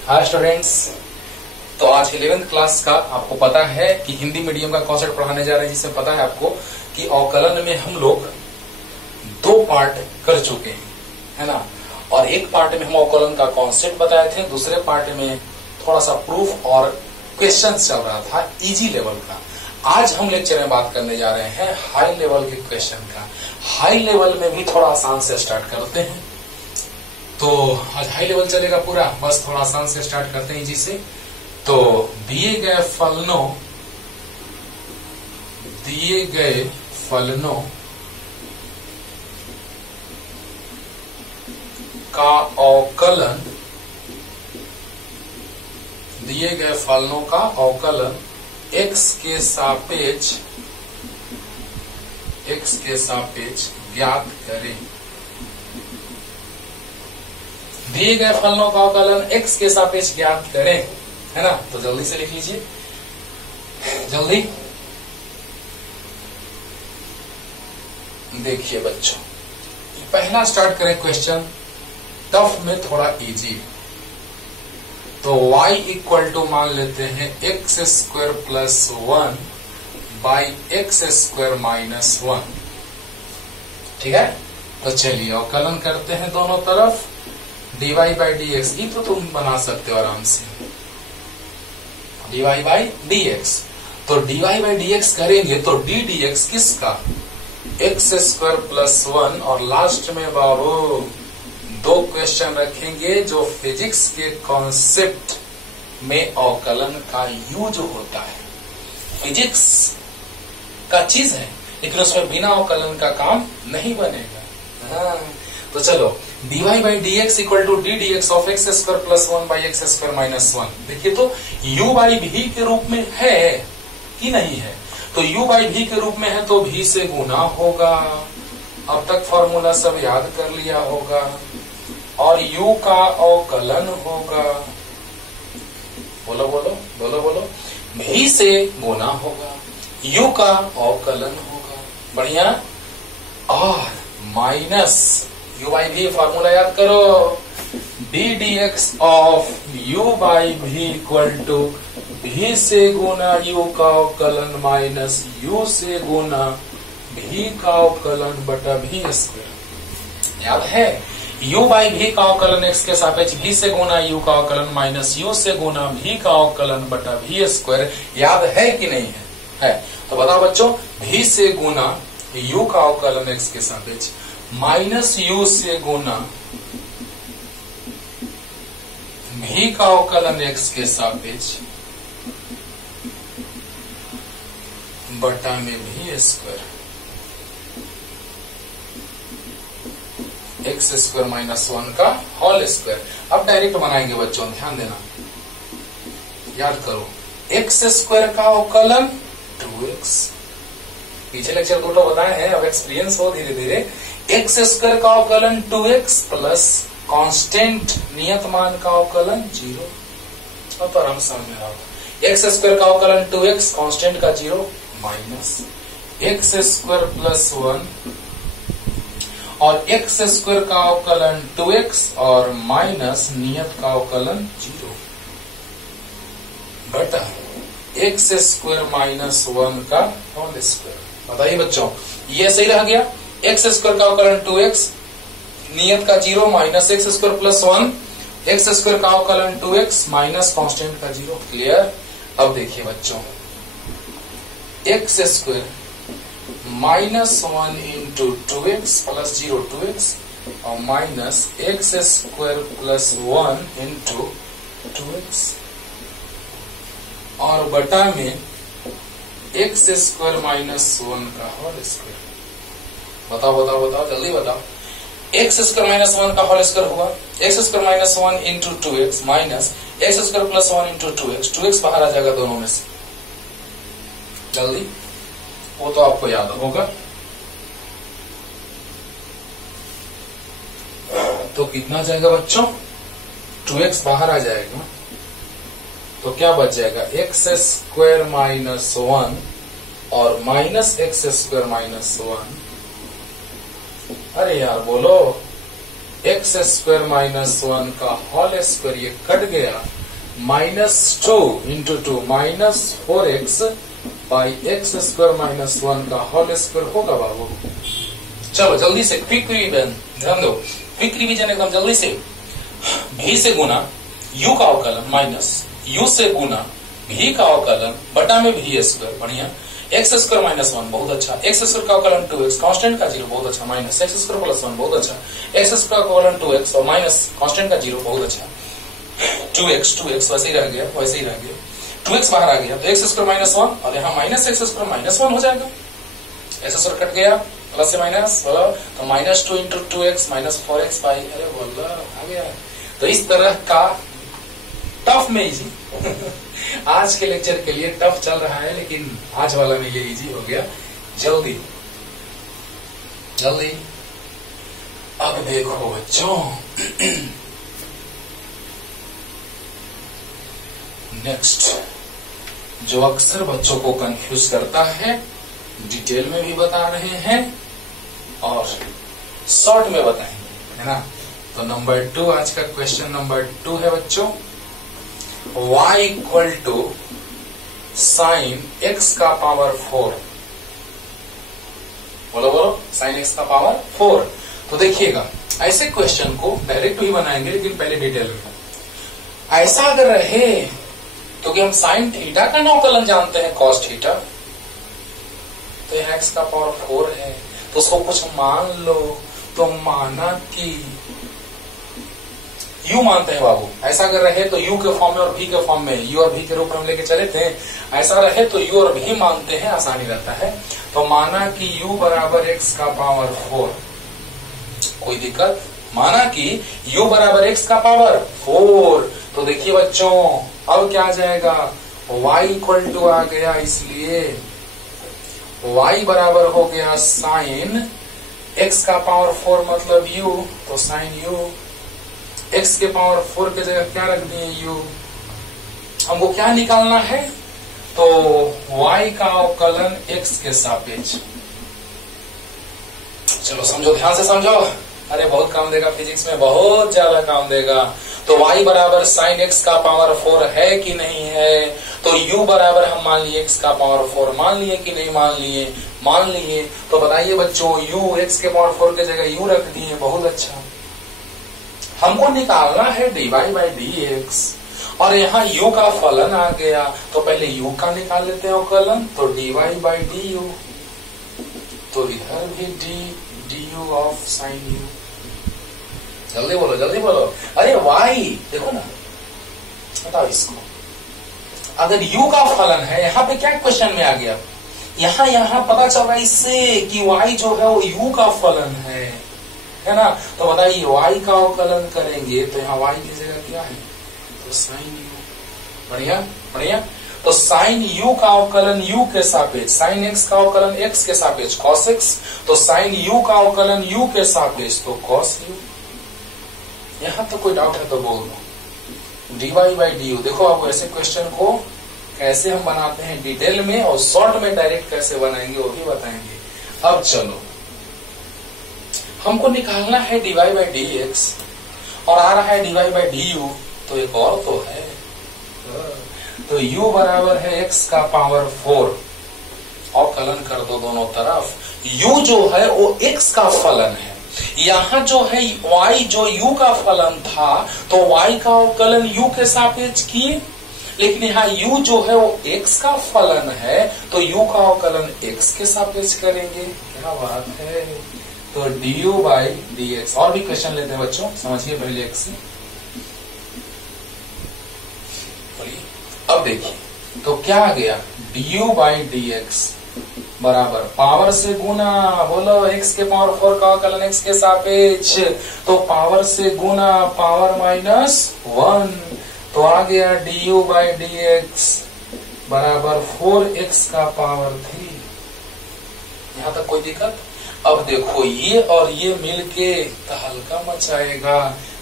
Hi students. तो आज 11th class का आपको पता है कि हिंदी मीडियम का कॉन्सेप्ट पढ़ाने जा रहे हैं, जिसमें पता है आपको कि अवकलन में हम लोग 2 पार्ट कर चुके हैं, है ना। और एक पार्ट में हम अवकलन का कॉन्सेप्ट बताए थे, दूसरे पार्ट में थोड़ा सा प्रूफ और क्वेश्चन चल रहा था इजी लेवल का। आज हम लेक्चर में बात करने जा रहे हैं हाई लेवल के क्वेश्चन का। हाई लेवल में भी थोड़ा आसान से स्टार्ट करते हैं। तो आज हाई लेवल चलेगा पूरा, बस थोड़ा आसान से स्टार्ट करते हैं इजी से। तो दिए गए फलनों का अवकलन, दिए गए फलनों का अवकलन x के सापेक्ष ज्ञात करें। दिए गए फलनों का अवकलन x के सापेक्ष ज्ञात करें, है ना। तो जल्दी से लिख लीजिए, जल्दी। देखिए बच्चों, पहला स्टार्ट करें क्वेश्चन, टफ में थोड़ा इजी। तो y इक्वल टू मान लेते हैं x square plus 1 by x square minus 1, ठीक है। तो चलिए अवकलन करते हैं दोनों तरफ। dy बाई डी एक्स, ये तो तुम बना सकते हो आराम से, dy बाई डी एक्स। तो dy बाई डी एक्स करेंगे तो d dx किसका, एक्स स्क्वायर प्लस 1। और लास्ट में बाबू 2 क्वेश्चन रखेंगे जो फिजिक्स के कॉन्सेप्ट में अवकलन का यूज होता है। फिजिक्स का चीज है, लेकिन उसमें बिना अवकलन का काम नहीं बनेगा। हाँ। तो चलो dy by d x equal to d d x of x square plus 1 by x square minus 1। देखिए तो u बाई भी के रूप में है कि नहीं है। तो u बाई भी के रूप में है तो भी से गुना होगा। अब तक फॉर्मूला सब याद कर लिया होगा। और u का अवकलन होगा, बोलो बोलो बोलो बोलो, भी से गुना होगा, u का अवकलन होगा, बढ़िया। और माइनस u बाई भी, फॉर्मूला याद करो, D d x of u by भी इक्वल टू भी से गुना u का अवकलन माइनस u से गुना भी का अवकलन बटा भी स्क्वायर। याद है, u बाई भी का अवकलन x के सापेक्ष भी से गुना u का अवकलन माइनस u से गुना भी का अवकलन बटा भी स्क्वायर। याद है कि नहीं है? तो बताओ बच्चों, भी से गुना u का अवकलन x के सापेक्ष माइनस u से गुना भी का अवकलन x के सापेक्ष बटा में भी स्क्वायर, एक्स स्क्वायर माइनस 1 का होल स्क्वायर। अब डायरेक्ट बनाएंगे बच्चों, ध्यान देना, याद करो। एक्स स्क्वायर का अवकलन 2x, पीछे लेक्चर 2 बताए हैं, अब एक्सपीरियंस हो धीरे धीरे। एक्स स्क्वायर का अवकलन 2x प्लस कांस्टेंट नियत मान का अवकलन 0। अब तो आराम समझ में आओ। एक्स स्क्वायर का अवकलन 2x, कांस्टेंट का 0 माइनस एक्स स्क्वायर प्लस 1 और एक्स स्क्वायर का अवकलन 2x और माइनस नियत का अवकलन 0 बटा एक्स स्क्वायर माइनस 1 का होल स्क्वायर। बताइए बच्चों, ये सही रह गया। एक्स स्क्वायर का अवकलन 2x, नियत का 0 minus x square plus 1, x square का अवकलन 2x माइनस कांस्टेंट का 0। क्लियर। अब देखिए बच्चों, x square minus 1 into 2x plus 0 2x और minus x square plus 1 into 2x और बटा में एक्स स्क्वायर माइनस 1 का होल स्क्वायर। बताओ बताओ बताओ, जल्दी बताओ। एक्स स्क्वायर माइनस 1 का होल स्क्वायर हुआ x square minus 1 into 2x minus x square plus 1 into 2x। 2x बाहर आ जाएगा दोनों में से, जल्दी, वो तो आपको याद होगा। तो कितना जाएगा बच्चों, 2x बाहर आ जाएगा तो क्या बच जाएगा, एक्स स्क्वायर माइनस 1 और माइनस एक्स स्क्वायर माइनस 1। अरे यार बोलो, एक्स स्क्वायर माइनस 1 का होल स्क्वायर ये कट गया, -2 into 2 -4x by x square minus 1 का होल स्क्वायर होगा बाबू। चलो जल्दी से क्विक रिवीजन ध्यान दो, क्विक रिवीजन एकदम जल्दी से। भी से गुना u का अवकलन माइनस u से गुना भी का अवकलन बटा में भी स्क्वायर, बढ़िया। एक्स स्क्वायर माइनस 1 बहुत अच्छा, एक्स स्क्वायर का अवकलन 2x कांस्टेंट का 0 बहुत अच्छा, माइनस एक्स स्क्वायर प्लस 1 बहुत अच्छा, एक्स स्क्वायर का अवकलन 2x और माइनस कांस्टेंट का 0 बहुत अच्छा, 2x वैसे ही रह गया, 2x बाहर आ गया तो एक्स स्क्वायर माइनस 1 और यहाँ माइनस एक्स स्क्वायर माइनस 1 हो जाएगा, एक्स स्क्वायर कट गया, प्लस से माइनस बोला तो -2 into 2x minus 4x by, अरे बोला आ गया। तो इस तरह का टफ में इजी आज के लेक्चर के लिए टफ चल रहा है, लेकिन आज वाला में ये इजी हो गया। जल्दी जल्दी अब देखो बच्चों, नेक्स्ट जो अक्सर बच्चों को कंफ्यूज करता है, डिटेल में भी बता रहे हैं और शॉर्ट में बताएंगे, है ना। तो नंबर 2 आज का क्वेश्चन नंबर 2 है बच्चों, y equal to sine x का पावर 4। बोलो बोलो, साइन x का पावर 4। तो देखिएगा ऐसे क्वेश्चन को डायरेक्ट ही बनाएंगे, लेकिन पहले डिटेल में। ऐसा अगर रहे, क्योंकि हम साइन थीटा का अवकलन जानते हैं कॉस थीटा, तो यहाँ x का पावर 4 है, तो उसको कुछ मान लो। तो माना कि u मानते हैं बाबू, ऐसा अगर रहे तो u के फॉर्म में और v के फॉर्म में, u और v के रूप में हम लेके चले थे, ऐसा रहे तो u और v मानते हैं, आसानी रहता है। तो माना कि u बराबर x का पावर 4, कोई दिक्कत, माना कि u बराबर x का पावर 4, तो देखिए बच्चों अब क्या आ जाएगा, y इक्वल टू आ गया, इसलिए y बराबर हो गया साइन x का पावर 4 मतलब u, तो साइन u, x के पावर 4 के जगह क्या रख दिए u। हमको क्या निकालना है, तो y का अवकलन x के सापेक्ष। चलो समझो, ध्यान से समझो, अरे बहुत काम देगा फिजिक्स में, बहुत ज्यादा काम देगा। तो y बराबर साइन x का पावर 4 है कि नहीं है, तो u बराबर हम मान लिए x का पावर 4 मान लिए कि नहीं मान लिए, मान लिए। तो बताइए बच्चों, u x के पावर 4 के जगह u रख दिए, बहुत अच्छा। हमको निकालना है dy बाई dx, और यहाँ u का फलन आ गया, तो पहले u का निकाल लेते हैं अवकलन, तो dy बाई du, तो इधर भी du ऑफ साइन u। जल्दी बोलो जल्दी बोलो, अरे y देखो ना, बताओ इसको, अगर u का फलन है, यहाँ पे क्या क्वेश्चन में आ गया, यहाँ पता चल रहा है इससे कि y जो है वो u का फलन है ना। तो बताइए y का अवकलन करेंगे तो यहाँ y की जगह क्या है, तो साइन u, बढ़िया बढ़िया। तो साइन u का अवकलन u के सापेक्ष, साइन x का अवकलन x के सापेक्ष cos x, तो साइन u का अवकलन u के सापेक्ष तो cos u। यहाँ तो कोई डाउट है तो बोल दो, dy बाई du। देखो आप ऐसे क्वेश्चन को कैसे हम बनाते हैं डिटेल में, और शॉर्ट में डायरेक्ट कैसे बनाएंगे वो भी बताएंगे। अब चलो, हमको निकालना है dy बाई dx और आ रहा है dy बाई du, तो एक और तो है, तो u बराबर है x का पावर 4, और कलन कर दो दोनों तरफ। u जो है वो x का फलन है, यहाँ जो है y जो u का फलन था, तो y का अवकलन u के सापेक्ष किए, लेकिन यहाँ u जो है वो x का फलन है, तो u का अवकलन x के सापेक्ष करेंगे। क्या बात है, तो du बाई dx। और भी क्वेश्चन लेते हैं बच्चों, समझिए पहले x से। अब देखिए तो क्या आ गया, du बाई dx बराबर पावर से गुना, बोलो x के पावर 4 का अवकलन x के सापेक्ष, तो पावर से गुना पावर -1, तो आ गया du बाई dx बराबर 4x का पावर 3। यहाँ तक कोई दिक्कत। अब देखो ये और ये मिलके तहलका मचाएगा,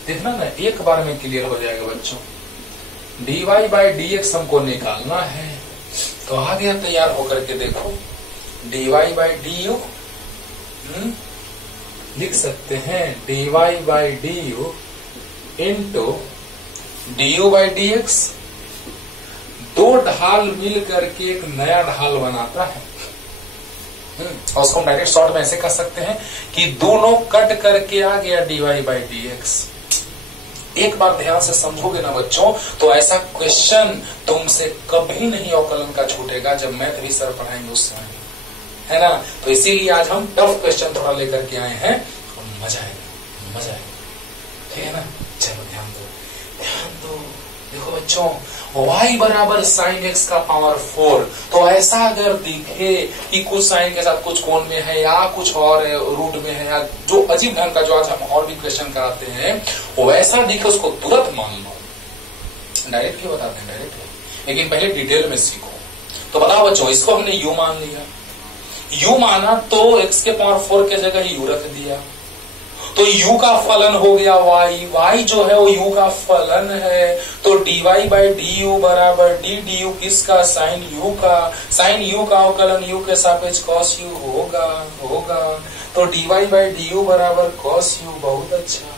देखना ना, एक बार में क्लियर हो जाएगा बच्चों। dy बाई dx हमको निकालना है, तो आ गया तैयार होकर के, देखो dy बाई du लिख सकते हैं dy by d you into D you by d x. दो ढाल मिल करके एक नया ढाल बनाता है। और उसको हम डायरेक्ट शॉर्ट में ऐसे कर सकते हैं कि दोनों कट करके आ गया dy बाई डी एक्स। एक बार ध्यान से समझोगे ना बच्चों, तो ऐसा क्वेश्चन तुमसे कभी नहीं अवकलन का छूटेगा जब मैथ भी सर पढ़ाएंगे उस समय, है ना। तो इसीलिए आज हम टफ क्वेश्चन थोड़ा लेकर के आए हैं, तो मजा आएगा, मजा आएगा, ठीक है ना। चलो ध्यान दो। देखो बच्चों, y बराबर साइन एक्स का पावर 4, तो ऐसा अगर दिखे कि कुछ साइन के साथ कुछ कोण में है या कुछ और रूट में है या जो अजीब ढंग का जो आज हम और भी क्वेश्चन कराते हैं वो ऐसा दिखे, उसको तुरंत मान लो। डायरेक्ट क्यों बताते हैं, डायरेक्ट, लेकिन पहले डिटेल में सीखो। तो बताओ बच्चों, इसको हमने u मान लिया, u माना तो x के पावर 4 के जगह u रख दिया, तो u का फलन हो गया y जो है वो u का फलन है। तो dy बाई डी यू बराबर डी डी यू किसका, साइन u का। साइन u का अवकलन u के सापेक्ष cos u होगा। तो dy बाई डी यू बराबर cos u। बहुत अच्छा।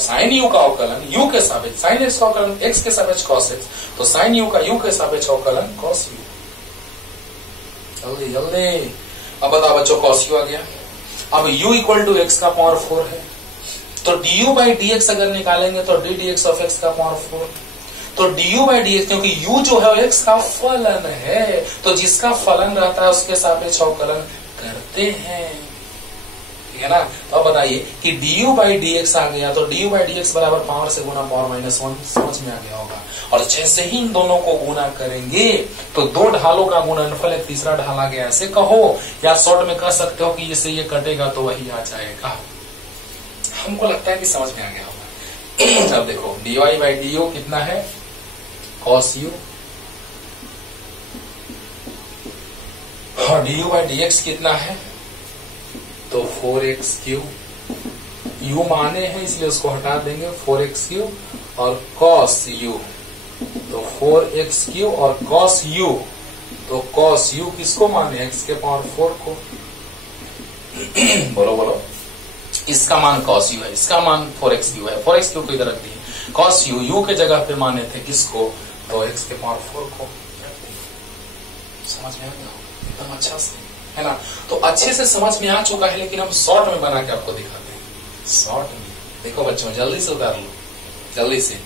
साइन u का अवकलन u के सापेक्ष, साइन x का अवकलन x के सापेक्ष cos x, तो साइन u का u के सापेक्ष अवकलन cos u। जल्दी। अब बताओ बच्चों, cos u आ गया। अब u इक्वल टू एक्स का पावर 4 है, तो du बाई डी एक्स अगर निकालेंगे तो D d x of x का पावर 4। तो du बाई डी एक्स, क्योंकि u जो है एक्स का फलन है, तो जिसका फलन रहता है उसके सापेक्ष अवकलन करते हैं, ठीक है ना। तो अब बताइए कि du बाई डी एक्स आ गया, तो du बाई डी एक्स बराबर पावर से गुना पावर -1, समझ में आ गया होगा। और जैसे ही इन दोनों को गुना करेंगे तो दो ढालों का गुणनफल एक तीसरा ढाल आ गया, ऐसे कहो, या शॉर्ट में कह सकते हो कि जैसे ये कटेगा तो वही आ जाएगा। हमको लगता है कि समझ में आ गया होगा। अब देखो dy बाई डी यू कितना है, cos u, और du बाई डी एक्स कितना है, तो 4x3। u माने हैं इसलिए उसको हटा देंगे, 4x3 और cos u, तो 4x3 और cos u, तो cos u किसको माने, x के पावर 4 को। बोलो। इसका मान cos u है, इसका मान 4x3 है, 4x3 को इधर रख दिए, cos u के जगह पे माने थे किसको, तो x के पावर 4 को। समझ में आ गया एकदम अच्छा से, है ना। तो अच्छे से समझ में आ चुका है, लेकिन हम शॉर्ट में बना के आपको दिखाते हैं। शॉर्ट में देखो बच्चों, जल्दी से उतार लो, जल्दी से।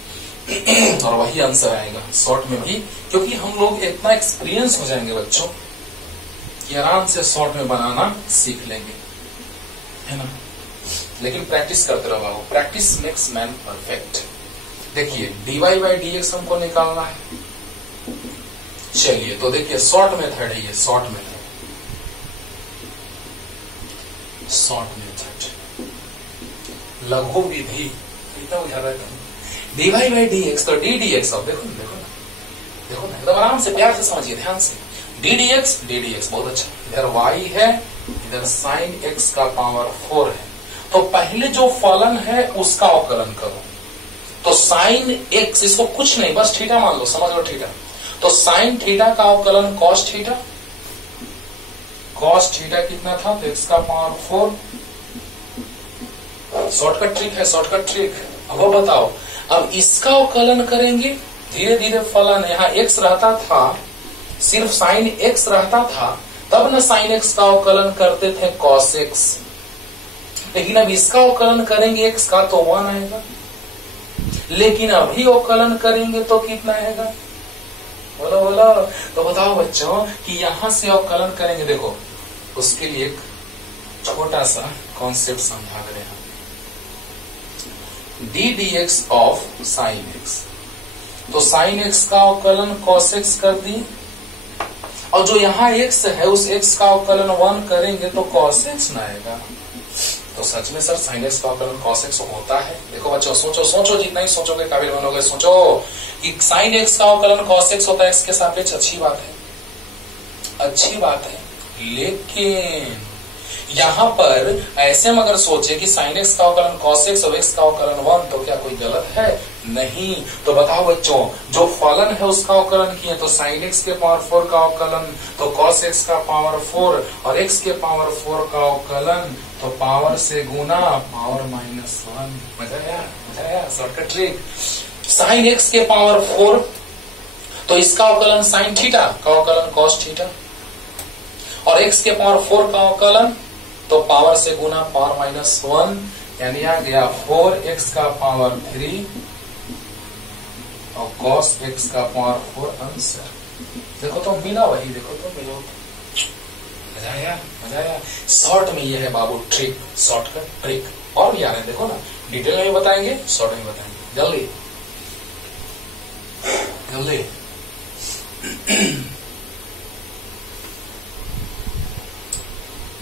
और वही आंसर आएगा शॉर्ट में भी, क्योंकि हम लोग इतना एक्सपीरियंस हो जाएंगे बच्चों कि आराम से शॉर्ट में बनाना सीख लेंगे, है ना। लेकिन प्रैक्टिस करते रहो बाबू, प्रैक्टिस मेक्स मैन परफेक्ट। देखिए dy बाई डी एक्स हमको निकालना है। चलिए तो देखिए शॉर्ट मेथड है ये, शॉर्ट मेथड, लघु विधि, इतना ज्यादा dy बाई डी एक्स, तो डी डी एक्स, अब देखो ना एकदम आराम से प्यार से समझिए, ध्यान से। डी डी एक्स बहुत अच्छा। इधर y है, इधर साइन x का पावर 4 है, तो पहले जो फलन है उसका अवकलन करो। तो साइन x, इसको कुछ नहीं बस थीटा मान लो, समझ लो थीटा। तो साइन थीटा का अवकलन cos थीटा, cos थीटा कितना था, तो x का पावर 4। शॉर्टकट ट्रिक है, शॉर्टकट ट्रिक। अब बताओ, अब इसका अवकलन करेंगे, धीरे धीरे फलन, यहाँ x रहता था, सिर्फ साइन x रहता था, तब न साइन x का अवकलन करते थे cos x, लेकिन अब इसका अवकलन करेंगे x का तो 1 आएगा, लेकिन अभी अवकलन करेंगे तो कितना आएगा, बोलो। तो बताओ बच्चों कि यहां से अवकलन करेंगे, देखो उसके लिए एक छोटा सा कॉन्सेप्ट समझा रहे हैं। D d x of sine x, तो साइन एक्स का अवकलन cos x कर दी, और जो यहाँ x है उस x का अवकलन 1 करेंगे तो cos x ना आएगा। तो सच में सर साइन एक्स का अवकलन cos x होता है। देखो बच्चों सोचो, जितना ही सोचोगे काबिल बनोगे। सोचो कि साइन एक्स का अवकलन cos x होता है x के सापेक्ष, अच्छी बात है, लेकिन यहां पर ऐसे में अगर सोचे कि साइन एक्स का अवकलन कॉस एक्स और एक्स का अवकलन 1, तो क्या कोई गलत है? नहीं। तो बताओ बच्चों, जो फलन है उसका अवकलन किए तो साइन एक्स के पावर 4 का अवकलन, तो कॉस एक्स का पावर 4 और एक्स के पावर 4 का अवकलन, तो पावर से गुना पावर -1। मजा आया शॉर्टकट ट्रिक। साइन एक्स के पावर 4 तो इसका अवकलन साइन थीटा का अवकलन कॉस थीटा, और एक्स के पावर 4 का अवकलन तो पावर से गुना पावर -1, यानी आ गया 4x का पावर 3 और cos x का पावर 4 आंसर। देखो तो मिला वही, देखो तो मिला। मजा आया। शॉर्ट में ये है बाबू ट्रिक, शॉर्टकट ट्रिक। और भी आ रहे हैं, देखो ना, डिटेल में भी बताएंगे, शॉर्ट में बताएंगे। जल्दी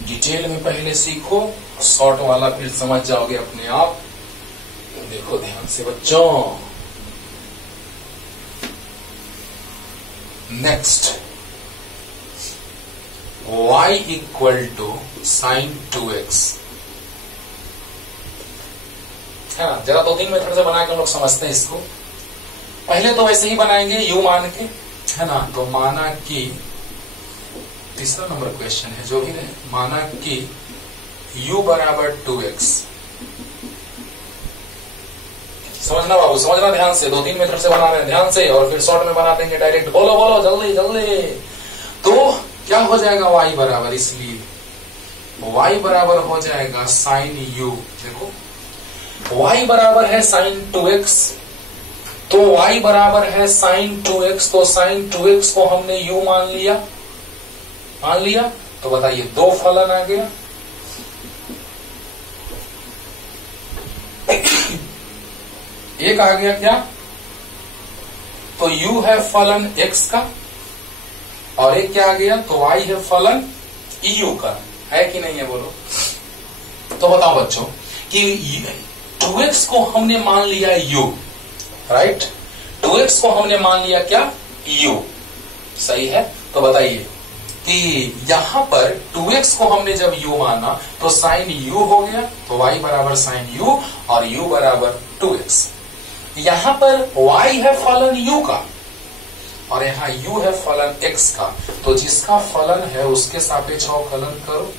डिटेल में पहले सीखो, शॉर्ट वाला फिर समझ जाओगे अपने आप। देखो ध्यान से बच्चों। Next, y equal to sine 2x है ना। जरा 2-3 मेथड से बना के हम लोग समझते हैं इसको। पहले तो वैसे ही बनाएंगे u मान के, है ना। तो माना कि तीसरा नंबर क्वेश्चन है, जो भी रहे, माना कि u बराबर 2x। समझना बाबू, समझना ध्यान से। 2-3 मेथड से बना रहे हैं, ध्यान से, और फिर शॉर्ट में बना देंगे डायरेक्ट। बोलो जल्दी। तो क्या हो जाएगा y बराबर, इसलिए y बराबर हो जाएगा साइन u। देखो y बराबर है साइन 2x, तो y बराबर है साइन 2x, तो साइन 2x को हमने u मान लिया। तो बताइए 2 फलन आ गया। एक आ गया क्या, तो u है फलन x का, और एक क्या आ गया, तो y है फलन eu का। है कि नहीं है, बोलो। तो बताओ बच्चों कि 2x को हमने मान लिया u, राइट। 2x को हमने मान लिया क्या, u। सही है। तो बताइए कि यहां पर 2x को हमने जब u माना तो साइन u हो गया, तो y बराबर साइन u और u बराबर 2x। यहां पर y है फलन u का और यहां u है फलन x का, तो जिसका फलन है उसके सापेक्ष अवकलन करो।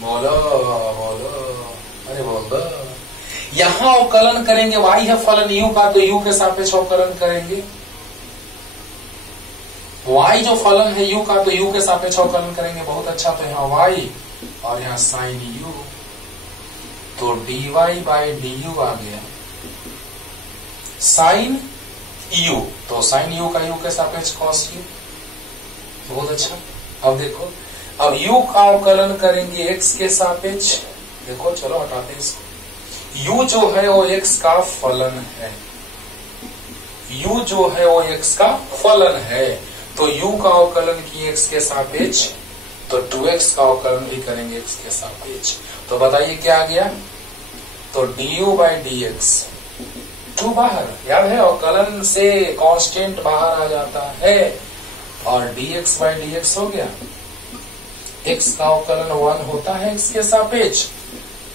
बोलो, अरे बोलो। यहां अवकलन करेंगे, y है फलन u का, तो u के सापेक्ष अवकलन करेंगे। y जो फलन है u का, तो u के सापेक्ष अवकलन करेंगे। बहुत अच्छा। तो यहाँ y और यहाँ साइन u, तो dy बाई du आ गया साइन u, तो साइन u का u के सापेक्ष कॉस u। बहुत अच्छा। अब देखो, अब u का अवकलन करेंगे x के सापेक्ष। देखो चलो हटाते हैं इसको। u जो है वो x का फलन है, u जो है वो x का फलन है, तो u का अवकलन किए x के सापेक्ष, तो 2x का अवकलन भी करेंगे x के सापेक्ष। तो बताइए क्या आ गया, तो du बाई dx। 2 बाहर, याद है अवकलन से कांस्टेंट बाहर आ जाता है, और dx बाई dx हो गया। x का अवकलन 1 होता है x के सापेक्ष।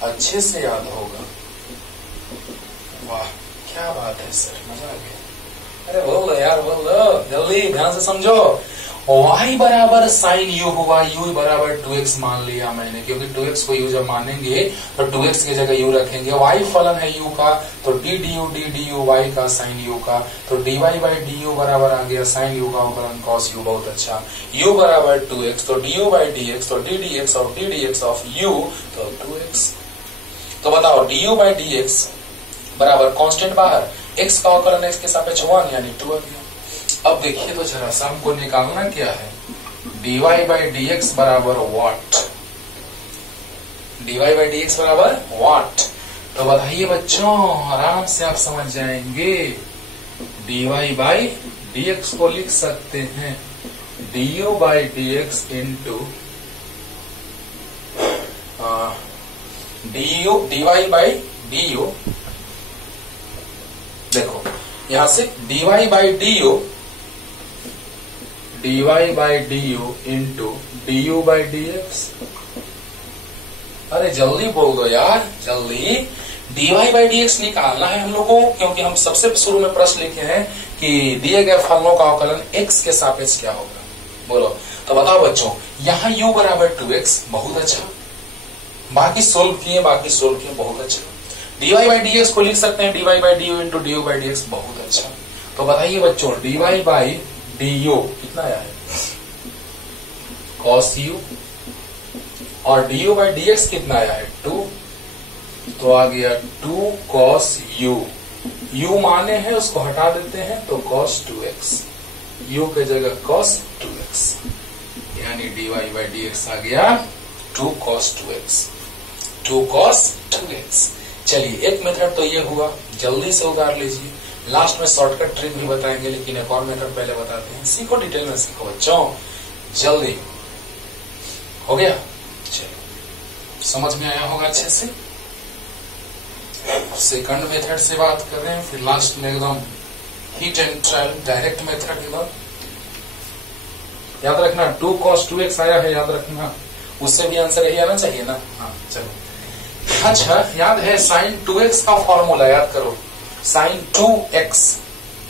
अच्छे से याद होगा। वाह क्या बात है सर, मजा आ गया। अरे बोल दो यार, बोल दो जल्दी, ध्यान से समझो। y बराबर साइन u हुआ, u बराबर 2x मान लिया मैंने, क्योंकि 2x को u जब मानेंगे तो 2x की जगह u रखेंगे। y फलन है u का, तो d du y का साइन u का, तो dy बाई du बराबर आ गया साइन u का अवकलन cos u। बहुत अच्छा। u बराबर 2x, तो du बाई dx, तो ddx of ddx of u, तो 2x। तो बताओ du बाई dx बराबर कांस्टेंट बाहर, x का अवकलन x के सापेक्ष 1 यानी 2 आ गया। अब देखिए तो जरा सा हमको निकालना क्या है, dy बाई dx बराबर व्हाट, dy बाई dx बराबर व्हाट। तो बताइए बच्चों, आराम से आप समझ जाएंगे। dy बाई dx को लिख सकते हैं du by dx into dy by du। देखो यहां से dy by du dy by d you into D you by d x. अरे जल्दी बोल दो यार, जल्दी। dy बाई डी एक्स निकालना है हम लोग को, क्योंकि हम सबसे शुरू में प्रश्न लिखे हैं कि दिए गए फलनों का अवकलन x के सापेक्ष क्या होगा। बोलो तो बताओ बच्चों, यहाँ u बराबर 2x, बहुत अच्छा। बाकी सोल्व किए, बहुत अच्छा। dy बाई डी एक्स को लिख सकते हैं dy by d you into D you by d x, बहुत अच्छा। तो बताइए बच्चों, dy बाई डी यू कितना आया है, cos u, और D you by d x कितना आया है, 2। तो आ गया 2 cos u, u माने हैं उसको हटा देते हैं तो cos 2x, u के जगह cos 2x, यानी dy बाई डी एक्स आ गया 2 cos 2x, 2 cos 2x। चलिए एक मेथड तो ये हुआ, जल्दी से उतार लीजिए। लास्ट में शॉर्टकट ट्रिक भी बताएंगे, लेकिन एक और मेथड पहले बताते हैं। सीखो, डिटेल में सीखो बच्चों, जल्दी। हो गया, चलो समझ में आया होगा अच्छे से। सेकंड मेथड से बात कर रहे हैं, फिर लास्ट में एकदम hit and trial direct method एकदम। याद रखना 2 cos 2x आया है, याद रखना, उससे भी आंसर यही आना चाहिए ना। हाँ चलो, अच्छा याद है sin 2x का फॉर्मूला याद करो, sin 2x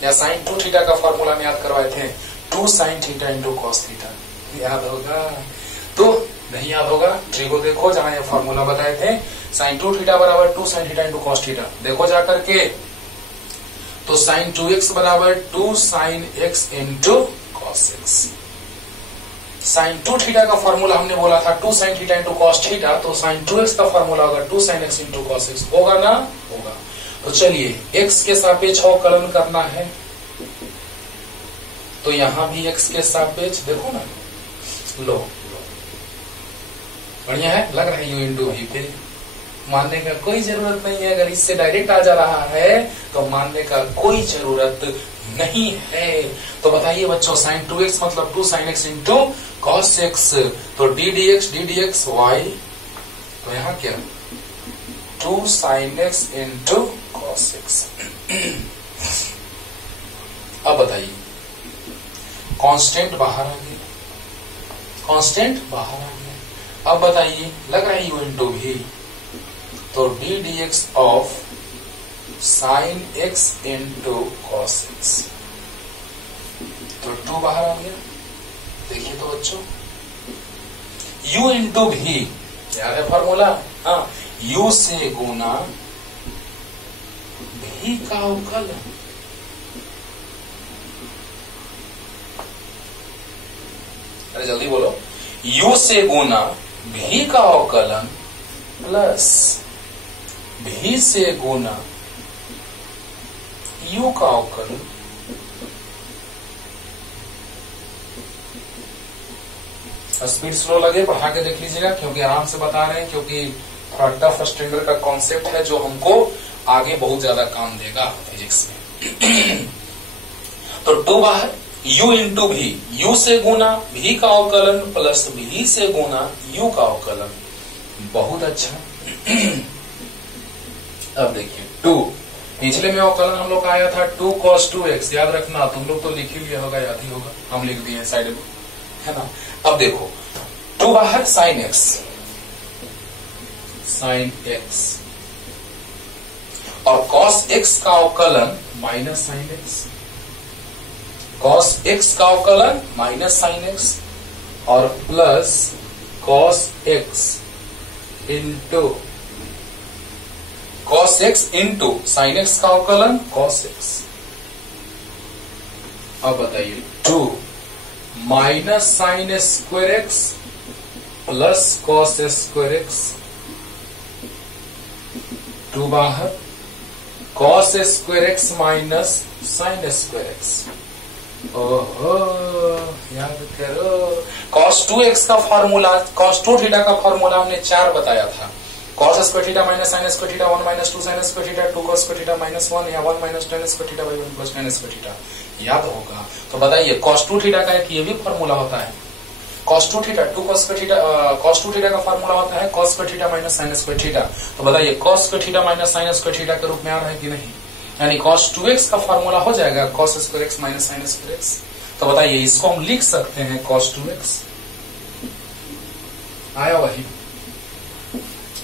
या sin 2 थीटा का फॉर्मूला में याद करवाए थे, 2 sin theta into cos theta, याद होगा? तो नहीं याद होगा, ट्रिको देखो जहां ये फॉर्मूला बताए थे, sin 2 थीटा बराबर 2 sin theta into cos theta, देखो जाकर के। तो sin 2x बराबर 2 sin x into cos x। sin 2 theta का फॉर्मूला हमने बोला था 2 sin theta into cos theta, तो sin 2x का फॉर्मूला होगा 2 sin x into cos x, होगा ना? होगा। तो चलिए x के सापेक्ष अवकलन करना है, तो यहां भी x के सापेक्ष देखो ना, लो बढ़िया है, लग रहा है u इंटू v पे। मानने का कोई जरूरत नहीं है, अगर इससे डायरेक्ट आ जा रहा है तो मानने का कोई जरूरत नहीं है। तो बताइए बच्चों, sin 2x मतलब 2 sin x into cos x, तो d dx y, तो यहाँ क्या 2 sin x into cos x। अब बताइए, कांस्टेंट बाहर आ गया, कांस्टेंट बाहर आ गया। अब बताइए, लग रहा है u इंटू v, तो d dx of sin x into cos x, तो 2 बाहर आ गया। देखिए तो बच्चों, u इंटू v याद है फॉर्मूला, हाँ, u से गुना v का अवकलन, अरे जल्दी बोलो, u से गुना v का अवकलन प्लस v से गुना u का अवकलन। स्पीड स्लो लगे बढ़ा के देख लीजिएगा, क्योंकि आराम से बता रहे हैं, क्योंकि थोड़ा टफ स्टैंडर्ड का कॉन्सेप्ट है जो हमको आगे बहुत ज्यादा काम देगा फिजिक्स में। तो 2 बाहर, u इंटू भी, u से गुना v का अवकलन प्लस v से गुना u का अवकलन, बहुत अच्छा। अब देखिए 2, पिछले में अवकलन हम लोग का आया था 2 cos 2x, याद रखना, तुम लोग तो लिख ही लिया होगा, याद ही होगा, हम लिख दिए साइड में, है ना। अब देखो 2 बाहर sin x, sin x, और cos x का अवकलन minus sin x, cos x का अवकलन माइनस sin x, और plus cos x into cos x into sin x का अवकलन cos x। अब बताइए 2 minus sin square x plus cos square x, 2 बाहर, cos square x minus sin square x। ओहो, याद करो, cos 2x का फॉर्मूला, cos 2 थीटा का फॉर्मूला हमने 4 बताया था, cos square theta minus sin square theta, 1 minus 2 sin square theta, 2 cos square theta minus 1, या 1 minus tan square theta by 1 plus tan square theta, याद होगा। तो बताइए cos 2 थीटा का एक ये भी फॉर्मूला होता है, cos 2 theta, 2 cos square theta, cos 2 theta का फॉर्मूला होता है cos square theta minus sin square theta. तो बताइए cos square theta minus sin square theta के रूप में आ रहा है कि नहीं, यानी cos 2x का फॉर्मूला हो जाएगा cos square x minus sin square x। तो बताइए इसको हम लिख सकते हैं cos 2x। आया वही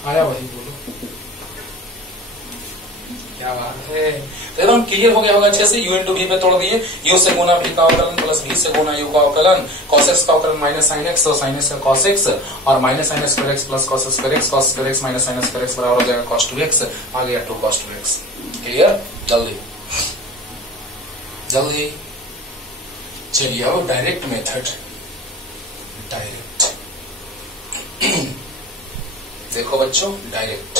बोलो, क्या बात है। तो एकदम क्लियर हो गया होगा अच्छे से। u इंटू v पे तोड़ दिए, u से गुना v का अवकलन प्लस v से गुना u का अवकलन, cos x का अवकलन माइनस sin x, तो sin x का cos x और minus sin square x plus cos square x minus sin square x बराबर हो जाएगा cos 2x। आ गया 2 cos 2x। क्लियर? जल्दी जल्दी चलिए अब डायरेक्ट मेथड, डायरेक्ट देखो बच्चों, डायरेक्ट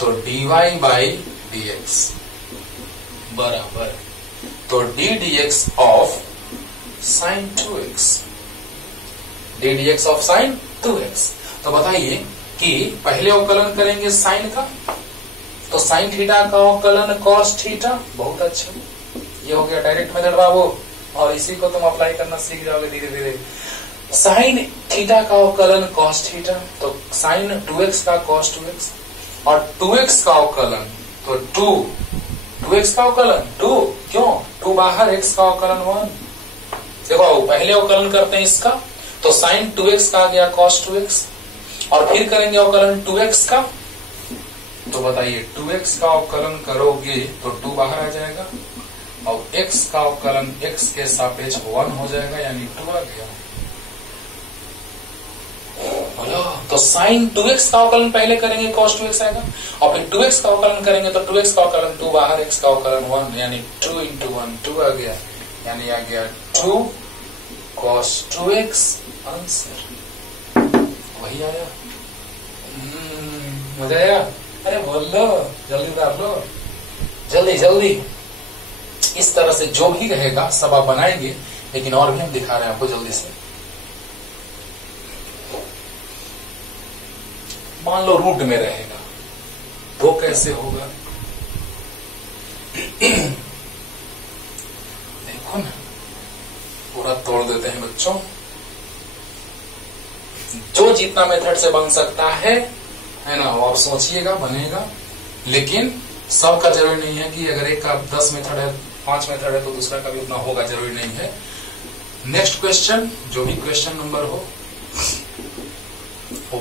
तो dy बाई dx बराबर तो d dx of sin 2x, d dx of sin 2x। तो बताइए कि पहले अवकलन करेंगे साइन का, तो साइन थीटा का अवकलन cos थीटा। बहुत अच्छा, ये हो गया डायरेक्ट मेथड बाबू, और इसी को तुम अप्लाई करना सीख जाओगे धीरे धीरे। साइन थीटा का अवकलन cos थीटा, तो साइन 2x का cos 2x और 2x का अवकलन तो 2x का अवकलन 2, क्यों 2 बाहर, x का अवकलन 1। देखो पहले अवकलन करते हैं इसका, तो साइन 2x का आ गया cos 2x और फिर करेंगे अवकलन 2x का। तो बताइए 2x का अवकलन करोगे तो 2 बाहर आ जाएगा और x का अवकलन x के सापेक्ष 1 हो जाएगा, यानी 2 आ गया। बोलो, तो साइन 2x का अवकलन पहले करेंगे cos 2x आएगा और फिर 2x का अवकलन करेंगे तो 2x का अवकलन 2 बाहर, x का अवकलन 1, यानी 2 इंटू 1 2 आ गया, यानी आ गया 2 cos 2x। आंसर वही आया। मजा आया? अरे बोल लो, जल्दी उतार लो, जल्दी जल्दी। इस तरह से जो भी रहेगा सब आप बनाएंगे, लेकिन और भी हम दिखा रहे हैं आपको जल्दी से। मान लो रूट में रहेगा तो कैसे होगा, देखो ना, पूरा तोड़ देते हैं बच्चों। जो जितना मेथड से बन सकता है ना, और सोचिएगा बनेगा, लेकिन सबका जरूरी नहीं है कि अगर एक का 10 मेथड है 5 मेथड है तो दूसरा का भी उतना होगा, जरूरी नहीं है। नेक्स्ट क्वेश्चन, जो भी क्वेश्चन नंबर हो,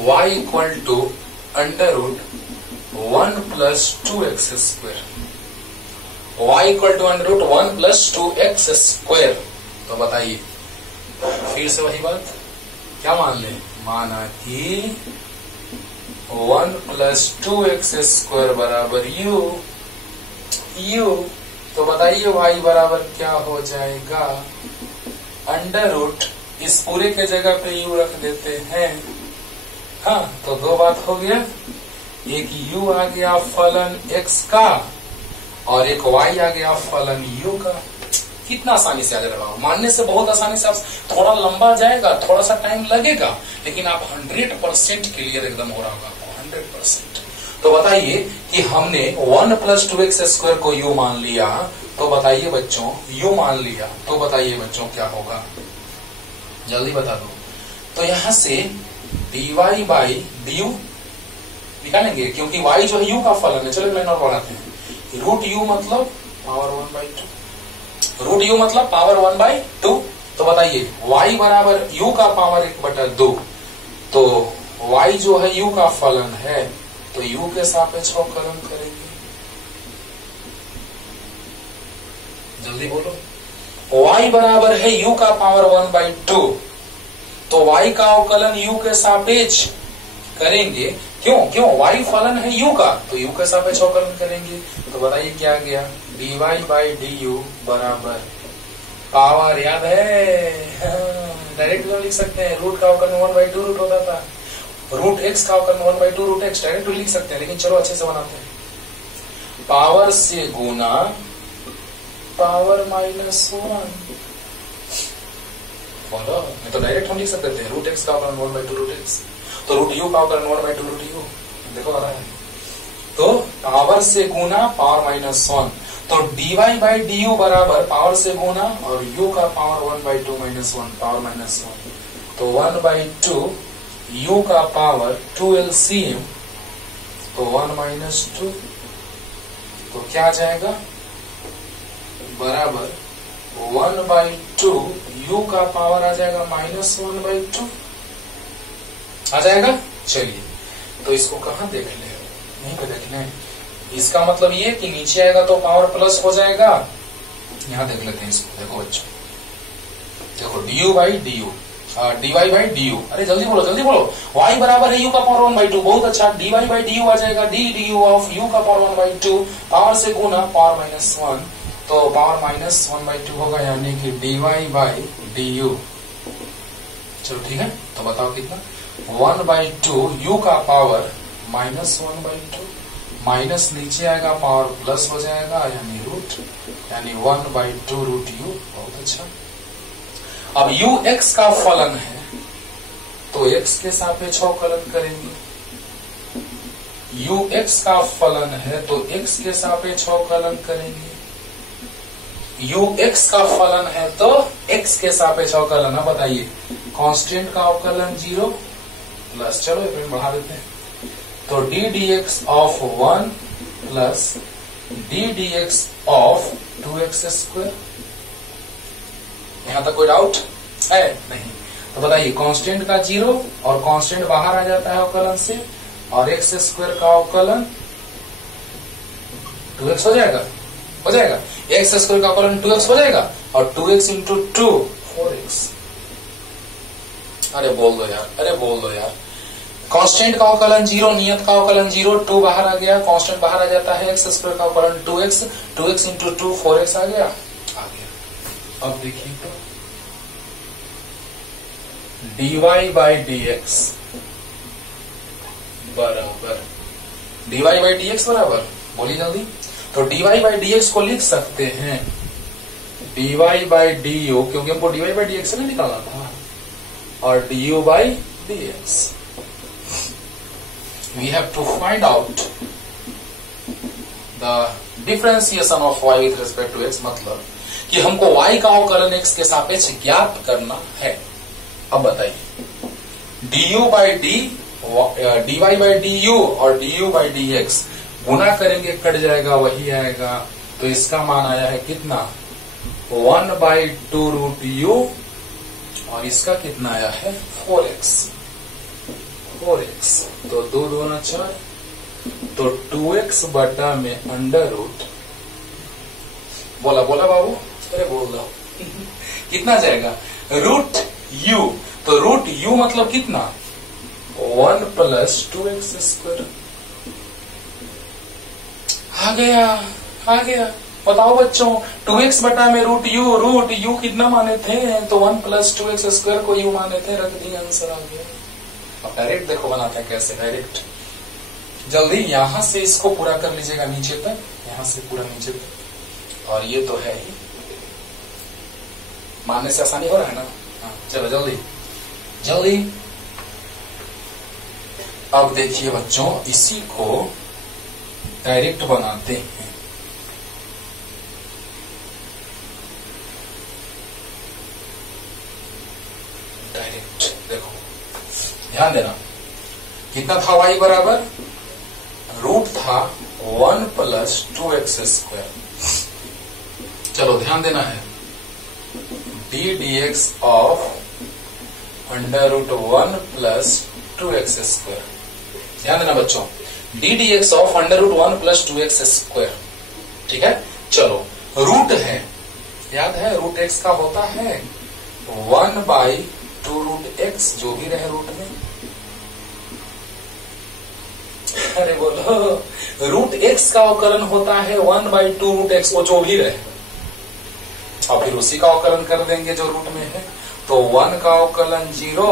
y equal to under root 1 plus 2x square, y equal to under root 1 plus 2x square. तो बताइए फिर से वही बात, क्या मान ले, माना कि 1 प्लस 2x स्क्वायर बराबर u। तो बताइए y बराबर क्या हो जाएगा, अंडर रूट, इस पूरे के जगह पे u रख देते हैं। हाँ, तो 2 बात हो गया, एक u आ गया फलन x का और एक y आ गया फलन u का। कितना आसानी से आ जाएगा, मानने से बहुत आसानी से। थोड़ा लंबा जाएगा, थोड़ा सा टाइम लगेगा, लेकिन आप 100% क्लियर एकदम हो रहा होगा, 100%। तो बताइए कि हमने 1 प्लस 2x स्क्वायर को u मान लिया, तो बताइए बच्चों u मान लिया, तो बताइए बच्चों क्या होगा, जल्दी बता दो। तो यहां से dy बाई du निकालेंगे, क्योंकि y जो है u का फलन है। चलो लाइन और बढ़ाते हैं। रूट u मतलब पावर 1/2, रूट u मतलब पावर 1/2। तो बताइए y बराबर u का पावर 1/2, तो y जो है u का फलन है, तो u के सापेक्ष अवकलन करेंगे। जल्दी बोलो, y बराबर है u का पावर 1/2, तो y का अवकलन u के सापेक्ष करेंगे। क्यों y फलन है u का, तो u के सापेक्ष अवकलन करेंगे। तो बताइए क्या गया, dy बाई du बराबर पावर, याद है, डायरेक्ट लिख सकते हैं, रूट का अवकलन 1/2 रूट होता था, रूट x का अवकलन 1/2 रूट x, डायरेक्ट लिख सकते हैं, लेकिन चलो अच्छे से बनाते हैं। पावर से गुना पावर -1, बोलो, नहीं तो डायरेक्ट हम लिख सकते थे, रूट x का अवकलन 1/2 रूट x, तो रूट u का अवकलन 1/2 रूट u। देखो आ रहा है, तो पावर से गुना पावर -1, तो dy बाई du बराबर पावर से गुना और u का पावर 1/2 -1, पावर -1, तो 1/2 u का पावर 2 LCM, तो 1 - 2, तो क्या आ जाएगा, बराबर 1/2 टू यू का पावर आ जाएगा -1/2 आ जाएगा। चलिए तो इसको कहाँ देख ले, यहीं पे देख लें। इसका मतलब ये कि नीचे आएगा तो पावर प्लस हो जाएगा। यहां देख लेते हैं इसको, देखो बच्चों, देखो du by d y by d u. अरे जल्दी बोलो जल्दी बोलो। y बराबर है u का पावर 1/2, बहुत अच्छा। dy बाई डी यू आ जाएगा डी du ऑफ u का पावर 1/2, पावर से गुना पावर -1, तो पावर -1/2 होगा, यानी कि dy बाई डी यू। चलो ठीक है, तो बताओ कितना, 1/2 u का पावर -1/2, माइनस नीचे आएगा पावर प्लस हो जाएगा, यानी रूट, यानी 1/2 रूट यू। बहुत अच्छा। अब u x का फलन है तो x के सापेक्ष अवकलन करेंगे। u x का फलन है तो x के सापेक्ष अवकलन करेंगे। u x का फलन है तो x के सापेक्ष अवकलन। अब बताइए, कांस्टेंट का अवकलन 0 प्लस, चलो एक बढ़ा देते हैं, तो d dx of 1 plus d dx of 2x²। यहां तक कोई डाउट है? नहीं। तो बताइए, कांस्टेंट का 0 और कांस्टेंट बाहर आ जाता है अवकलन से, और x² का अवकलन 2x हो जाएगा, हो जाएगा। x² का अवकलन 2x हो जाएगा, और 2x इंटू 2 4x। अरे बोल दो यार, अरे बोल दो यार। कांस्टेंट का अवकलन 0, नियत का अवकलन 0, 2 बाहर आ गया, कांस्टेंट बाहर आ जाता है, x² का अवकलन 2x, 2x इंटू 2 4x आ गया। अब देखिए तो dy बाई dx बराबर, dy बाई dx बराबर, बोलिए जल्दी। तो dy बाई dx को लिख सकते हैं dy बाई du, क्योंकि हमको dy बाई dx से नहीं निकालना था, और du by dx। We have to find out the differentiation of y with respect to x, मतलब कि हमको y का अवकलन x के सापेक्ष ज्ञात करना है। अब बताइए, du by dy by du और du बाई dx गुना करेंगे, कट जाएगा, वही आएगा। तो इसका मान आया है कितना, 1/2 रूट u, और इसका कितना आया है 4x। तो 2 2 4, तो 2x बटा में अंडर रूट, बोला बोला बाबू, अरे बोल दो कितना जाएगा, रूट u। तो रूट u मतलब कितना, 1 प्लस 2x²। आ गया, आ गया। बताओ बच्चों, 2x बटा में रूट u कितना माने थे, तो 1 प्लस 2x² को u माने थे, रख दिया, आंसर आ गया। अब डायरेक्ट देखो बनाते हैं कैसे, डायरेक्ट जल्दी यहां से इसको पूरा कर लीजिएगा नीचे तक, यहां से पूरा नीचे तक, और ये तो है ही, मानने से आसानी हो रहा है ना। हाँ, चलो जल्दी जल्दी। अब देखिए बच्चों, इसी को डायरेक्ट बनाते हैं। डायरेक्ट देखो, ध्यान देना, कितना था y बराबर, रूट था 1 प्लस 2x²। चलो ध्यान देना है, d dx of under root 1 plus 2x²। ध्यान देना बच्चों, d dx of under root 1 plus 2x²। ठीक है, चलो रूट है, याद है रूट x का होता है 1/2 रूट x, जो भी रहे रूट में। अरे बोलो, रूट x का अवकलन होता है 1/2 रूट x, वो जो भी रहे, और फिर उसी का अवकलन कर देंगे जो रूट में है। तो 1 का अवकलन 0,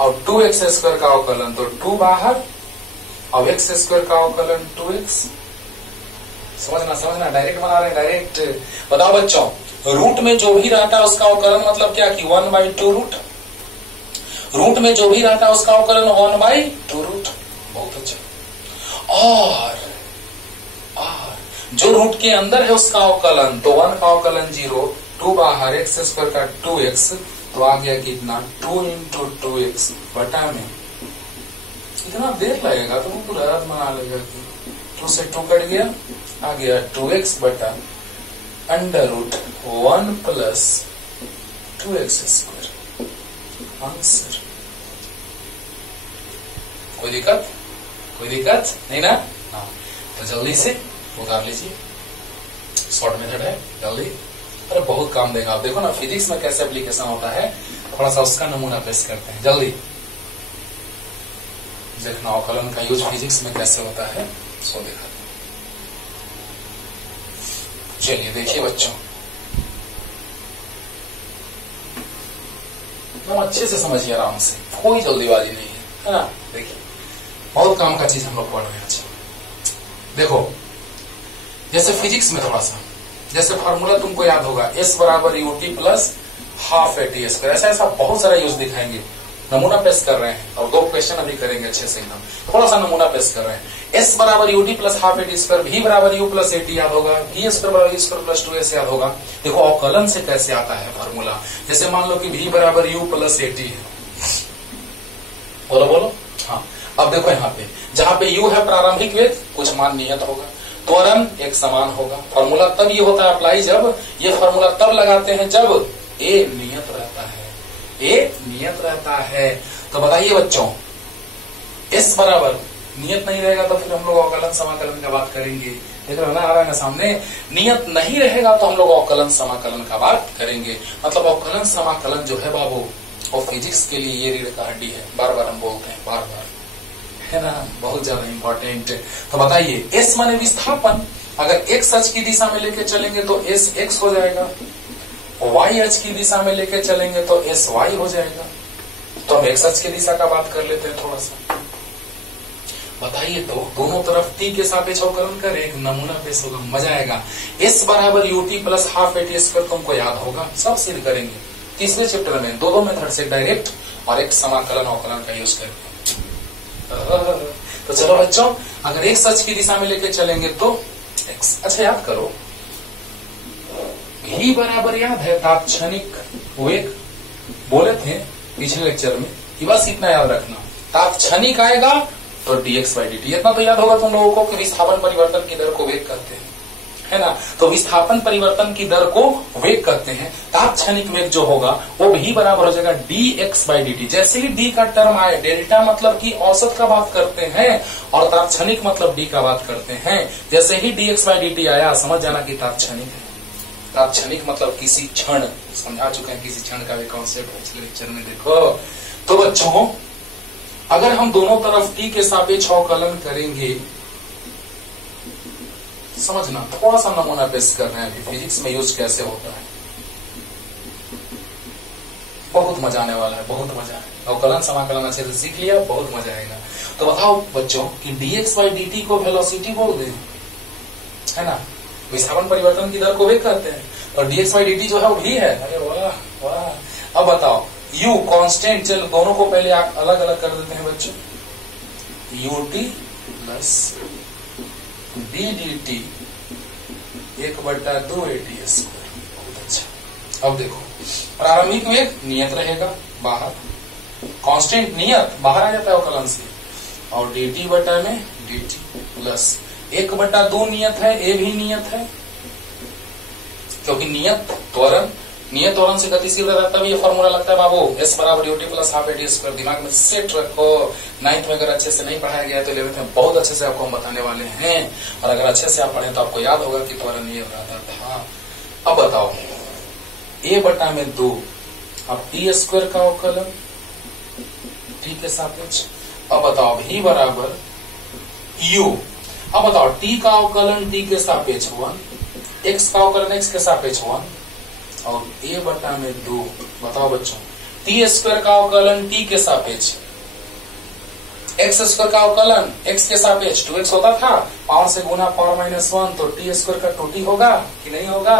और 2x² का अवकलन तो 2 बाहर, और x² का अवकलन 2x। समझना समझना, डायरेक्ट बना रहे हैं, डायरेक्ट। बताओ बच्चों, रूट में जो भी रहता है उसका अवकलन मतलब क्या, कि 1/2 रूट। रूट में जो भी रहता है उसका अवकलन 1/2 रूट। बहुत अच्छा। और जो रूट के अंदर है उसका अवकलन, तो 1 का अवकलन 0, 2 बाहर, x² का 2x, तो आ गया कितना, 2 इंटू 2x बटा में। इतना देर लगेगा तो पूरा रात बना लेगा, 2 से 2 कट गया, आ गया 2x बटा under root 1 plus 2x²। Answer. कोई दिक्कत नहीं ना? हाँ, तो जल्दी से उतार लीजिए, शॉर्ट मेथड है, जल्दी। अरे बहुत काम देगा। आप देखो ना फिजिक्स में कैसे एप्लीकेशन होता है, थोड़ा सा उसका नमूना पेश करते हैं, जल्दी देखना अवकलन का यूज फिजिक्स में कैसे होता है, सो दिखाते हैं। चलिए देखिए बच्चों, एकदम अच्छे से समझिए, आराम से, कोई जल्दीबाजी नहीं है ना। देखिए बहुत काम का चीज हम लोग पढ़ रहे हैं। अच्छा देखो, जैसे फिजिक्स में थोड़ा सा, जैसे फार्मूला तुमको याद होगा, S बराबर UT प्लस हाफ AT²। ऐसा बहुत सारा यूज दिखाएंगे, नमूना पेश कर रहे हैं, और 2 क्वेश्चन अभी करेंगे अच्छे से एकदम। थोड़ा सा नमूना पेश कर रहे हैं। S बराबर UT plus half AT², V बराबर U प्लस AT याद होगा, V² बराबर U² प्लस 2S याद होगा। देखो अवकलन से कैसे आता है फार्मूला। जैसे मान लो कि V बराबर U प्लस AT है, बोलो। हाँ, अब देखो यहाँ पे, जहाँ पे U है प्रारंभिक वेग, कुछ मान नियत होगा, त्वरण एक समान होगा। फॉर्मूला तब ये होता है अप्लाई, जब ये फॉर्मूला तब लगाते हैं जब A नियत रहता है, A नियत रहता है। तो बताइए बच्चों, S बराबर नियत नहीं रहेगा तो फिर हम लोग अवकलन समाकलन का बात करेंगे। देख रहे हो ना, आ रहा है ना सामने। नियत नहीं रहेगा तो हम लोग अवकलन समाकलन का बात करेंगे। मतलब अवकलन समाकलन जो है बाबू, और फिजिक्स के लिए ये रीढ़ का हड्डी है, बार बार हम बोलते हैं, बार बार, है ना, बहुत ज्यादा इंपॉर्टेंट। तो बताइए, S माने विस्थापन, अगर x अक्ष की दिशा में लेके चलेंगे तो S x हो जाएगा, y अक्ष की दिशा में लेके चलेंगे तो S y हो जाएगा। तो हम x अक्ष की दिशा का बात कर लेते हैं थोड़ा सा। बताइए तो दोनों तरफ t के सापेक्ष अवकलन करें, एक नमूना पेश होगा, मजा आएगा। S बराबर UT प्लस हाफ AT² तुमको याद होगा, सब सिद्ध करेंगे तीसरे चैप्टर में, 2 मेथड से, डायरेक्ट और एक समाकलन अवकलन का यूज करके। तो चलो बच्चों, अगर एक सच की दिशा में लेके चलेंगे तो x। अच्छा याद करो, V बराबर याद है तात्क्षणिक वेग, बोले थे पिछले लेक्चर में कि बस इतना याद रखना, तात्क्षणिक आएगा तो dx/dt। इतना तो याद होगा तुम लोगों को कि विस्थापन परिवर्तन की दर को वेग कहते हैं, है ना। तो विस्थापन परिवर्तन की दर को वेग कहते हैं। तात्क्षणिक वेग जो होगा वो भी बराबर हो जाएगा dx/dt। जैसे ही d का टर्म आए, डेल्टा मतलब कि औसत का बात करते हैं और तात्क्षणिक मतलब d का बात करते हैं। जैसे ही dx/dt आया, समझ जाना कि तात्क्षणिक है। तात्क्षणिक मतलब किसी क्षण, समझा चुके हैं किसी क्षण का भी कॉन्सेप्ट पिछले लेक्चर में। देखो तो बच्चों, अगर हम दोनों तरफ t के सापेक्ष अवकलन करेंगे, समझना, थोड़ा सा नमूना पेश कर रहे हैं अभी फिजिक्स में यूज कैसे होता है, बहुत मजा आने वाला है, बहुत मजा है। अवकलन समाकलन अच्छे से सीख लिया, बहुत मजा आएगा। तो बताओ बच्चों कि dx/dt को वेलोसिटी बोल दें, है ना, विस्थापन परिवर्तन की दर को वेग कहते हैं, और dx/dt जो है वो भी है। अरे वाह वाह। अब बताओ, u कांस्टेंट, चलो दोनों को पहले अलग अलग कर देते हैं बच्चों, ut प्लस ddt 1/2 AT²। बहुत अच्छा। अब देखो, प्रारंभिक वेग नियत रहेगा, बाहर, कांस्टेंट नियत बाहर आ जाता है अवकलन से, और dt बटा में dt प्लस 1/2 नियत है, a भी नियत है, क्योंकि नियत त्वरण से गतिशील रहता है। ये फॉर्मूला लगता है बाबू, S बराबर UT प्लस हाफ AT²। दिमाग में सेट रखो, 9th में अगर अच्छे से नहीं पढ़ाया गया तो 11th में बहुत अच्छे से आपको हम बताने वाले हैं, और अगर अच्छे से आप पढ़े तो आपको याद होगा कि त्वरण ये रहता था। अब बताओ, a बटा में 2, अब t² का अवकलन t के सापेक्ष। अब बताओ v बराबर u, अब बताओ t का अवकलन t के सापेक्ष 1, x का अवकलन x के सापेक्ष 1, और a बटा में 2। बताओ बच्चों, t² का अवकलन t के सापेक्ष, x² का अवकलन x के सापेक्ष 2x होता था, पावर से गुना पावर -1, तो t² का 2t होगा कि नहीं होगा,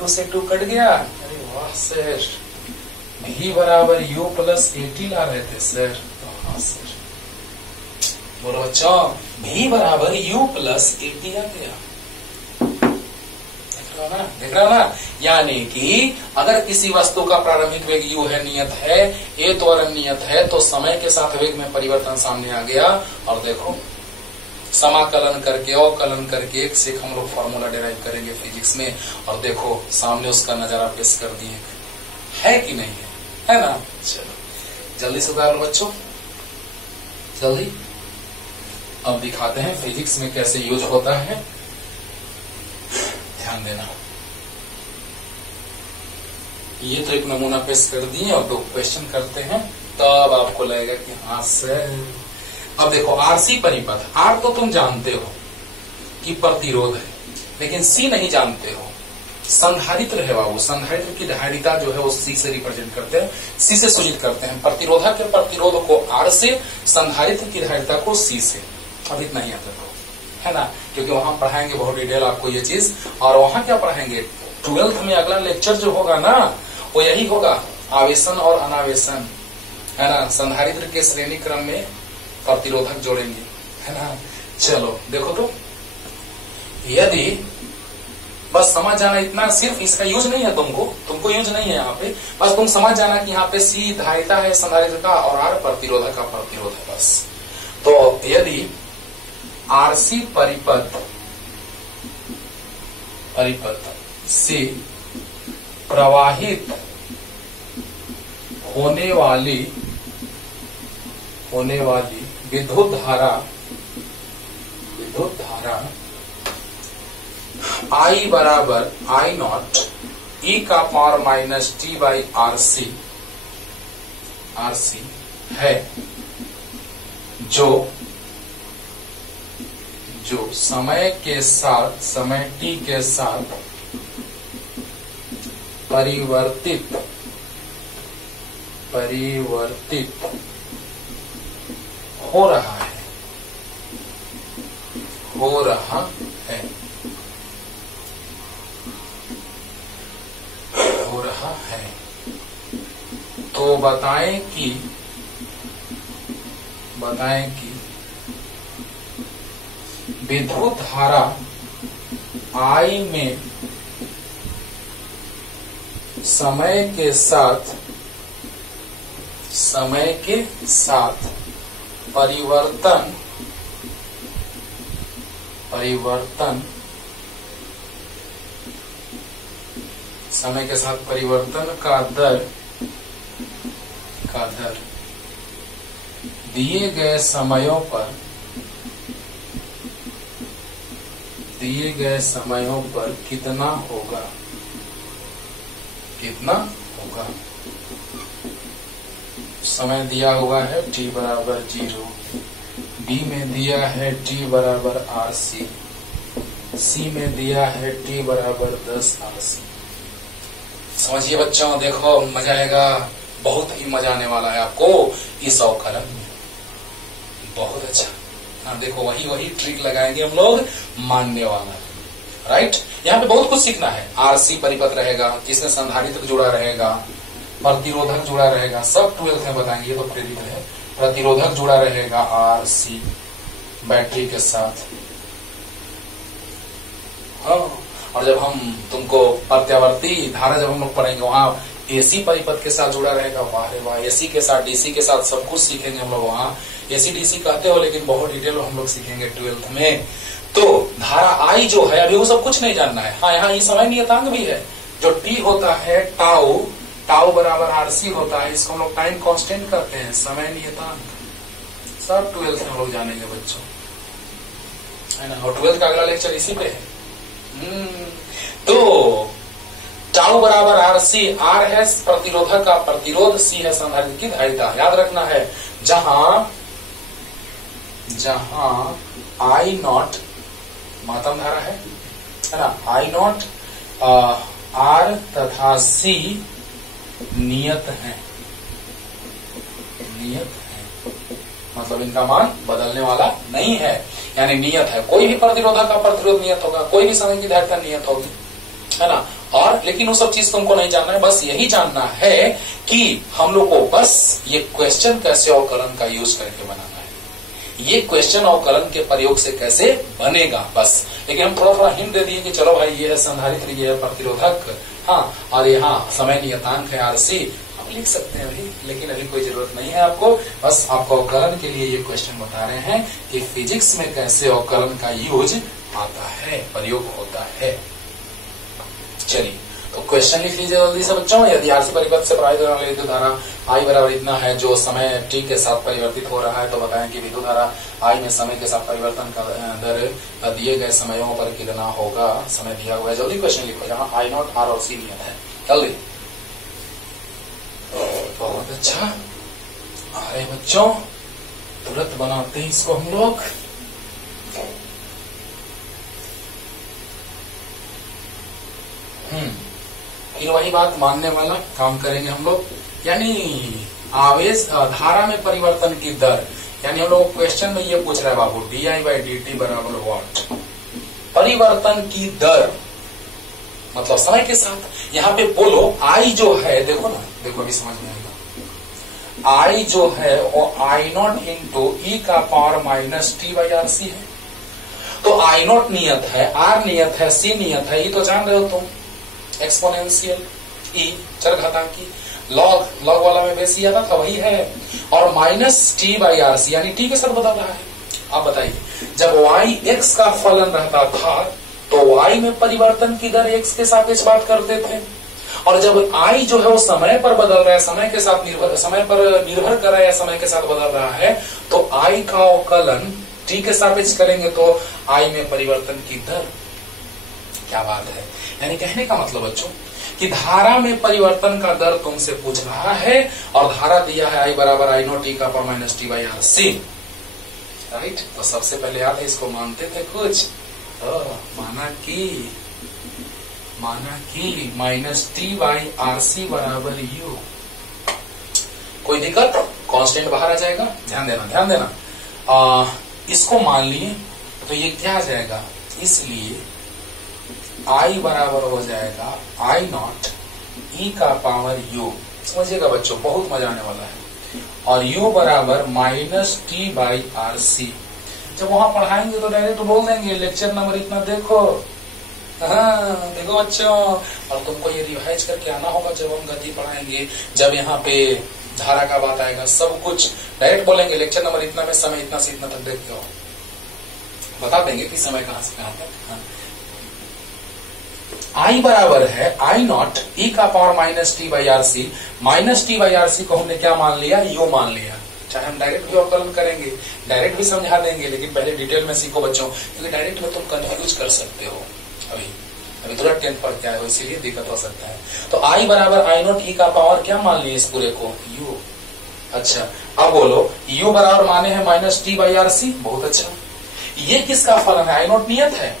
2 से 2 कट गया। अरे वाह सर, v बराबर u प्लस AT ला रहे थे सर। तो हाँ सर, बोलो बच्चों, v बराबर u प्लस AT आ गया, देख रहा हो ना। यानी कि अगर किसी वस्तु का प्रारंभिक वेग u है, नियत है, a त्वरण नियत है, तो समय के साथ वेग में परिवर्तन सामने आ गया। और देखो, समाकलन करके, अवकलन करके एक से एक हम लोग फॉर्मूला डिराइव करेंगे फिजिक्स में, और देखो सामने उसका नजारा पेश कर दिए, है कि नहीं है ना? चलो जल्दी से उतार लो बच्चों, जल्दी। अब दिखाते हैं फिजिक्स में कैसे यूज होता है, ध्यान देना। ये तो एक नमूना पेश कर दिए और 2 क्वेश्चन करते हैं, तब आपको लगेगा कि हाँ सर। अब देखो आरसी परिपथ, आर तो तुम जानते हो कि प्रतिरोध है, लेकिन सी नहीं जानते हो। संधारित्र है बाबू, संधारित्र की धारिता जो है वो सी से रिप्रेजेंट करते हैं, सी से सूचित करते हैं। प्रतिरोधक के प्रतिरोध को आर से, संधारित्र की धारिता को सी से। अब इतना ही याद रखो, है ना, क्योंकि वहां पढ़ाएंगे बहुत डिटेल आपको ये चीज। और वहां क्या पढ़ाएंगे 12th में, अगला लेक्चर जो होगा ना वो यही होगा, आवेशन और अनावेशन, है ना। संधारित्र के श्रेणी क्रम में प्रतिरोधक जोड़ेंगे, है ना। चलो देखो तो, यदि बस समझ जाना इतना, सिर्फ इसका यूज नहीं है, तुमको यूज नहीं है यहाँ पे, बस तुम समझ जाना कि यहाँ पे सी धारिता है संधारित्र का और आर प्रतिरोधक का प्रतिरोध है, बस। तो यदि आरसी परिपथ से प्रवाहित होने वाली विद्युत धारा I बराबर I नॉट e का power minus t by RC है, जो समय के साथ, समय t के साथ परिवर्तित हो रहा है, तो बताएं कि विद्युत धारा I में समय के साथ परिवर्तन समय के साथ परिवर्तन का दर दिए गए समयों पर कितना होगा, समय दिया हुआ है t बराबर 0, b में दिया है t बराबर RC, c में दिया है t बराबर 10 RC। समझिए बच्चों, देखो मजा आएगा, बहुत ही मजा आने वाला है आपको इस अवकलन में, बहुत अच्छा। हाँ देखो, वही ट्रिक लगाएंगे हम लोग, मानने वाला है, राइट। यहाँ पे बहुत कुछ सीखना है। आरसी परिपथ रहेगा जिसमें संधारित्र जुड़ा रहेगा, प्रतिरोधक जुड़ा रहेगा, सब 12th में बताएंगे, ये तो प्रेरित है। प्रतिरोधक जुड़ा रहेगा आरसी बैटरी के साथ, हाँ। और जब हम तुमको प्रत्यावर्ती धारा जब हम लोग पढ़ेंगे, वहां एसी परिपथ के साथ जुड़ा रहेगा, वाह रे वाह। एसी के साथ, डीसी के साथ सब कुछ सीखेंगे हम लोग वहां। एसी डीसी कहते हो, लेकिन बहुत डिटेल हम लोग सीखेंगे 12th में। तो धारा आई जो है, अभी वो सब कुछ नहीं जानना है। हाँ, यहाँ ये समय नियतांक भी है, जो टी होता है टाउ बराबर आरसी होता है, इसको हम लोग टाइम कांस्टेंट करते हैं, समय नियतांक, सब 12th में हम लोग जानेंगे बच्चों, है ना। और 12th का अगला लेक्चर इसी पे है। तो टाउ बराबर आरसी, आर है प्रतिरोधक का प्रतिरोध, सी है संधारित्र की धारिता। याद रखना है, जहां I नॉट मातम धारा है ना, I नॉट R तथा C नियत है, मतलब इनका मान बदलने वाला नहीं है, यानी नियत है। कोई भी प्रतिरोधक का प्रतिरोध नियत होगा, कोई भी समय की धारिता नियत होगी, है ना। और लेकिन वो सब चीज तुमको नहीं जानना है, बस यही जानना है कि हम लोग को बस ये क्वेश्चन कैसे अवकलन का यूज करके बनाना है, ये क्वेश्चन अवकलन के प्रयोग से कैसे बनेगा, बस। लेकिन हम थोड़ा हिंट दे दिए कि चलो भाई ये है संधारित्र, ये है प्रतिरोधक, हाँ, और यहाँ समय नियतांक है आरसी, हम लिख सकते हैं अभी, लेकिन अभी कोई जरूरत नहीं है आपको। बस आपको अवकलन के लिए ये क्वेश्चन बता रहे हैं कि फिजिक्स में कैसे अवकलन का यूज आता है, प्रयोग होता है। चलिए, तो क्वेश्चन लिख लीजिए जल्दी से बच्चों। यदि आरसी परिपथ से प्रवाहित होने वाली विद्युत धारा आई बराबर इतना है जो समय टी के साथ परिवर्तित हो रहा है, तो बताएं कि विद्युत धारा आई में समय के साथ परिवर्तन का दर दिए गए समयों पर कितना होगा। समय दिया हुआ है, जल्दी क्वेश्चन लिखो। यहाँ आई नॉट आर और सी नियत है, जल्दी। बहुत अच्छा अरे बच्चों, तुरंत बनाते हैं इसको हम लोग। फिर वही बात मानने वाला काम करेंगे हम लोग, यानी आवेश धारा में परिवर्तन की दर, यानी हम लोग क्वेश्चन में ये पूछ रहा है बाबू d I by d t बराबर व्हाट, परिवर्तन की दर मतलब समय के साथ। यहाँ पे बोलो आई जो है, देखो ना, देखो अभी समझ में आएगा। आई जो है वो आई नॉट इंटू ई का power minus t by r c है। तो आई नॉट नियत है, आर नियत है, सी नियत है, ये तो जान रहे हो तुम। एक्सपोनेंशियल ई चरघातांकी, लॉग वाला में बेस आता था वही है, और minus t by r c यानी टी के साथ बदल रहा है। आप बताइए, जब वाई एक्स का फलन रहता था तो वाई में परिवर्तन की दर एक्स के सापेक्ष बात करते थे, और जब आई जो है वो समय पर बदल रहा है, समय के साथ समय पर निर्भर कर रहा है या समय के साथ बदल रहा है, तो आई का अवकलन टी के सापेक्ष करेंगे तो आई में परिवर्तन की दर। क्या बात है, यानी कहने का मतलब बच्चों कि धारा में परिवर्तन का दर तुमसे पूछ रहा है, और धारा दिया है आई बराबर आई नॉट टी का power minus t by r c, right. तो सबसे पहले याद है इसको मानते थे कुछ, तो माना कि minus t by r c बराबर यू। कोई दिक्कत, कांस्टेंट बाहर आ जाएगा, ध्यान देना। इसको मान लिए तो ये क्या आ जाएगा, इसलिए आई बराबर हो जाएगा आई नॉट ई का पावर यू। समझिएगा बच्चों, बहुत मजा आने वाला है। और यू बराबर minus t by r c. जब वहां पढ़ाएंगे तो डायरेक्ट बोल देंगे लेक्चर नंबर इतना देखो। हाँ देखो बच्चों, और तुमको ये रिवाइज करके आना होगा जब हम गति पढ़ाएंगे, जब यहाँ पे धारा का बात आएगा, सब कुछ डायरेक्ट बोलेंगे लेक्चर नंबर इतना में समय इतना से इतना तक देख के बता देंगे कि समय कहां से कहां तक। हाँ। आई बराबर है आई नॉट ई का power minus t by r c. Minus t by r c को हमने क्या मान लिया, यू मान लिया। चाहे हम डायरेक्ट भी अवकलन करेंगे, डायरेक्ट भी समझा देंगे, लेकिन पहले डिटेल में सीखो बच्चों, क्योंकि डायरेक्ट में तुम कंफ्यूज कर सकते हो। अभी थोड़ा 10 पर क्या है, इसीलिए दिक्कत हो सकता है। तो आई बराबर आई नॉट ई का पावर क्या मान लिया इस पूरे को, यू। अच्छा अब बोलो, यू बराबर माने हैं minus t by r c. बहुत अच्छा, ये किसका फलन है, आई नॉट नियत है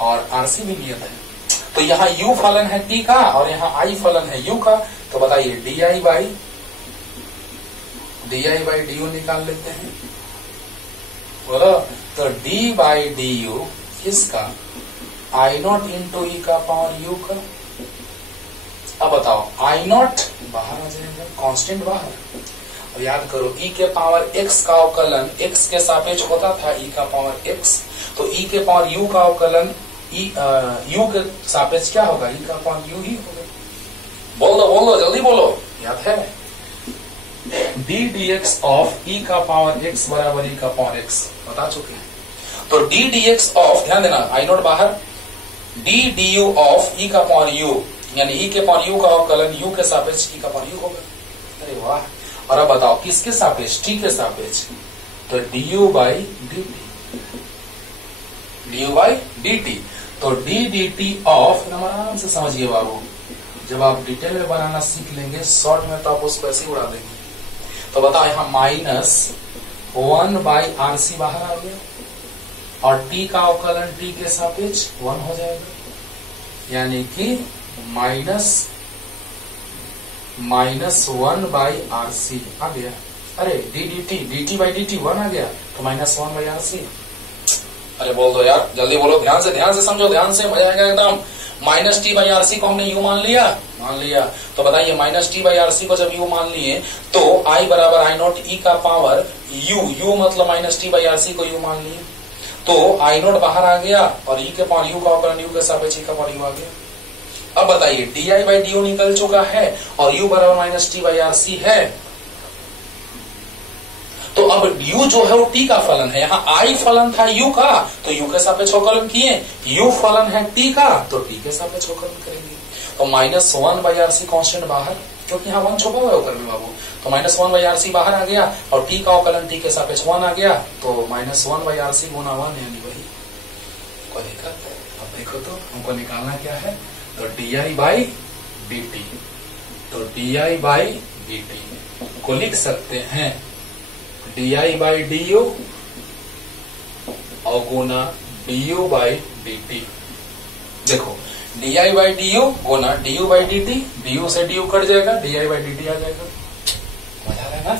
और आरसी भी नियत है। तो यहाँ u फलन है t का और यहाँ i फलन है u का। तो बताइए di बाई du निकाल लेते हैं, बोलो। तो d बाई du किसका, आई नॉट इंटू ई का पावर u का। अब बताओ, आई नॉट बाहर आ जाएगा, कांस्टेंट बाहर। और याद करो e के पावर x का अवकलन x के सापेक्ष होता था e का पावर x, तो e के पावर u का अवकलन यू के सापेक्ष क्या होगा, ई का पावर यू ही होगा। बोलो जल्दी बोलो, याद है। डी डी एक्स ऑफ ई का पावर एक्स बराबर ई का पावर एक्स बता चुके हैं। तो डी डी एक्स ऑफ, ध्यान देना, आई नॉट बाहर, डी डी यू ऑफ ई का पावर यू, यानी ई के पावर यू का अवकलन यू के सापेक्ष ई का पावर यू होगा। अरे वाह। और अब बताओ किसके सापेक्ष, टी के सापेक्ष। तो D you by d T, D you by d T. तो डी डी टी ऑफ, आराम से समझिए बाबू, जब आप डिटेल में बनाना सीख लेंगे, शॉर्ट में तो आप उसको ऐसे ही उड़ा देंगे। तो बताओ यहाँ माइनस 1 बाई आर सी बाहर आ गया, और टी का अवकलन टी के सापेक्ष 1 हो जाएगा, यानी कि माइनस 1 बाई आर सी आ गया। अरे D T by d T 1 आ गया, तो माइनस 1 बाई आर सी। अरे बोल दो यार, जल्दी बोलो, ध्यान से समझो, ध्यान से, मजा आएगा एकदम। Minus t by r c को हमने यू मान लिया। तो बताइए minus t by r c को जब यू मान लिए तो आई बराबर आई नॉट ई का पावर यू मतलब minus t by r c को यू मान लिए, तो आई नॉट बाहर आ गया और ई के पावर यू का अवकलन यू के सापेक्ष ई का पावर यू आ गया। अब बताइए d I by d u निकल चुका है और यू बराबर minus t by r c है, तो अब u जो है वो t का फलन है। यहाँ i फलन था u का, तो u के सापेक्ष अवकलन किए, u फलन है t का, तो t के सापेक्ष अवकलन करेंगे। तो -1/RC कांस्टेंट बाहर, क्योंकि यहाँ 1 छुपा हुआ है ऊपर में बाबू, तो -1/RC बाहर आ गया और t का अवकलन t के सापेक्ष 1 आ गया, तो -1/RC गुना 1 यानी वही को दिक्कत। अब देखो तो हमको निकालना क्या है, तो di/dt, तो di/dt को लिख सकते हैं di/du और गुना du/dt। देखो di/du गुना du/dt, du से du कट जाएगा, di/dt आ जाएगा। मजा आ रहा है ना।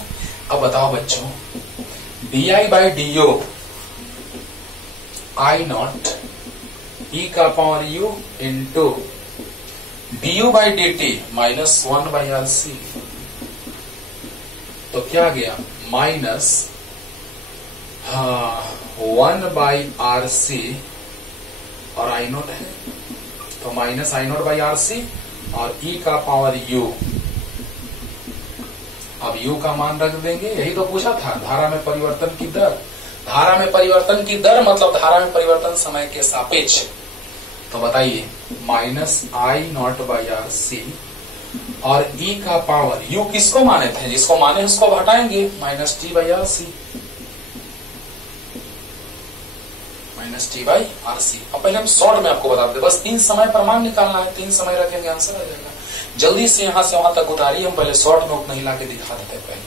अब बताओ बच्चों, di/du I0 e का power u into du/dt -1/RC, तो क्या गया माइनस 1/RC और I0 है, तो माइनस I0/RC और e का पावर u। अब u का मान रख देंगे, यही तो पूछा था, धारा में परिवर्तन की दर। धारा में परिवर्तन की दर मतलब धारा में परिवर्तन समय के सापेक्ष। तो बताइए -I0/RC और e का पावर u किसको माने थे, जिसको माने उसको हटाएंगे, -t/RC, -t/RC। अब पहले हम शॉर्ट में आपको बता देते, बस 3 समय पर मान निकालना है, 3 समय रखेंगे आंसर आ जाएगा। जल्दी से यहां से वहां तक उतारिए, हम पहले शॉर्ट नोट नहीं ला के दिखा देते पहले,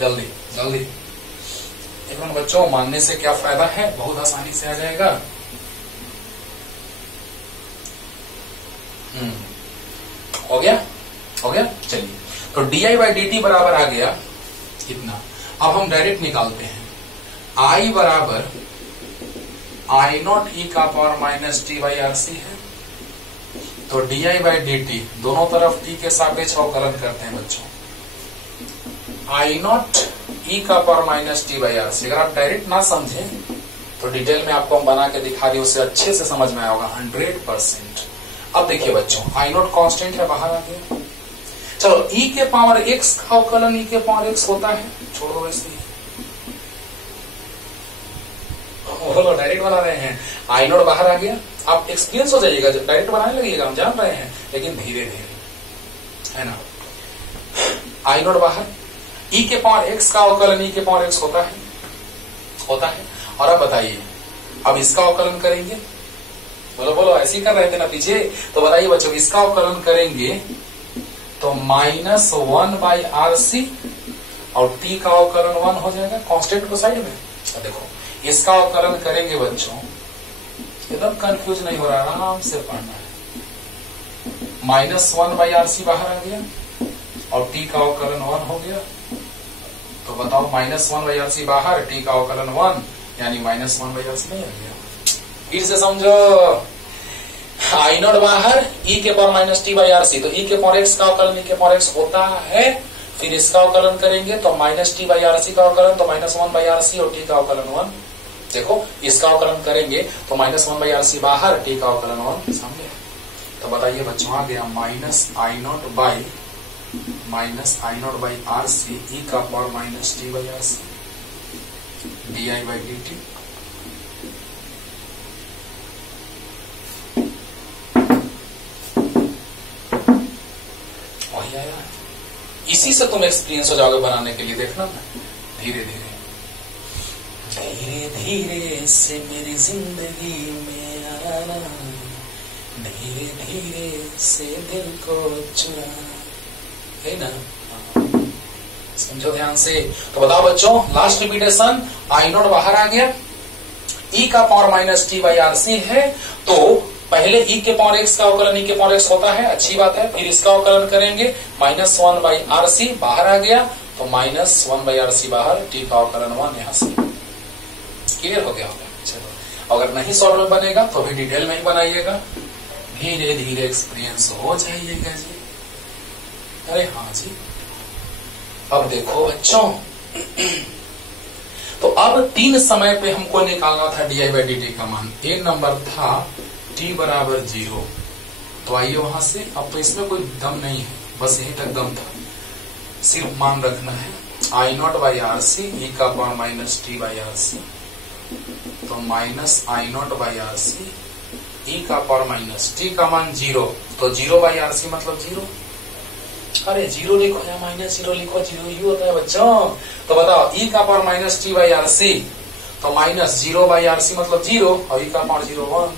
जल्दी जल्दी। एक मिनट बच्चों, मानने से क्या फायदा है, बहुत आसानी से आ जाएगा। हो गया, हो गया, चलिए। तो di/dt बराबर आ गया इतना। अब हम डायरेक्ट निकालते हैं, I बराबर I0 e का पावर -t/RC है, तो di/dt दोनों तरफ t के सापेक्ष अवकलन करते हैं बच्चों। I0 e का पावर -t/RC, अगर आप डायरेक्ट ना समझे तो डिटेल में आपको हम बना के दिखा दिए, उससे अच्छे से समझ में आया होगा 100%। अब देखिए बच्चों, I0 कांस्टेंट है, बाहर आ गया। चलो e के पावर x का अवकलन e के पावर x होता है, छोड़ो वैसे ही, बोलो डायरेक्ट बना रहे हैं। I0 बाहर आ गया, आप एक्सपीरियंस हो जाइएगा, जब डायरेक्ट बनाने लगिएगा, हम जान रहे हैं, लेकिन धीरे धीरे, है ना। I0 बाहर, e के पावर x का अवकलन e के पावर x होता है, होता है। और अब बताइए, अब इसका अवकलन करेंगे, बोलो बोलो, ऐसे ही कर रहे थे ना पीछे, तो बताइए बच्चों, इसका अवकलन करेंगे तो -1/RC और t का अवकलन 1 हो जाएगा, कांस्टेंट को साइड में। तो देखो इसका अवकलन करेंगे बच्चों, एकदम कंफ्यूज नहीं हो रहा, आराम से पढ़ना है। -1/RC बाहर आ गया और t का अवकलन 1 हो गया, तो बताओ -1/RC बाहर, t का अवकलन 1 यानी -1/RC नहीं आ गया। फिर से समझो, I0 बाहर, e के पावर -t/RC, तो e के पावर x का अवकलन e के पावर x होता है, फिर इसका अवकलन करेंगे तो -t/RC का अवकलन, तो -1/RC और t का अवकलन 1। देखो इसका अवकलन करेंगे तो -1/RC बाहर, t का अवकलन 1 सामने। तो बताइए बच्चों, आ गया -I0/RC e का पावर -t/RC di/dt। वही आया, इसी से तुम एक्सपीरियंस हो जाओगे बनाने के लिए, देखना ना, धीरे धीरे धीरे धीरे से मेरी जिंदगी में आना, धीरे धीरे से दिल को चुरा, है ना। समझो ध्यान से। तो बताओ बच्चों, लास्ट रिपीटेशन, I0 बाहर आ गया, e का पावर -t/RC है, तो पहले e के पावर x का अवकलन e के पावर x होता है, अच्छी बात है। फिर इसका अवकलन करेंगे, -1/RC बाहर आ गया, तो -1/RC बाहर, t का अवकलन 1 यहां से। क्लियर हो गया होगा। चलो, अगर नहीं सॉल्व में बनेगा तो भी डिटेल में ही बनाइएगा, धीरे धीरे एक्सपीरियंस हो जाइएगा जी। अरे हाँ जी। अब देखो बच्चों, तो अब 3 समय पे हमको निकालना था di/dt का मान। एक नंबर था t बराबर 0, तो आइए वहां से। अब तो इसमें कोई दम नहीं है, बस यहीं तक दम था, सिर्फ मान रखना है। I0/RC e का पावर -t/RC, तो -I0/RC ई का पावर माइनस टी का मान 0, तो 0/RC मतलब 0। अरे 0 लिखो या -0 लिखो, 0 ही होता है बच्चों। तो बताओ ई का पावर माइनस t/RC, तो -0/RC मतलब 0 और ई का पावर 0 1,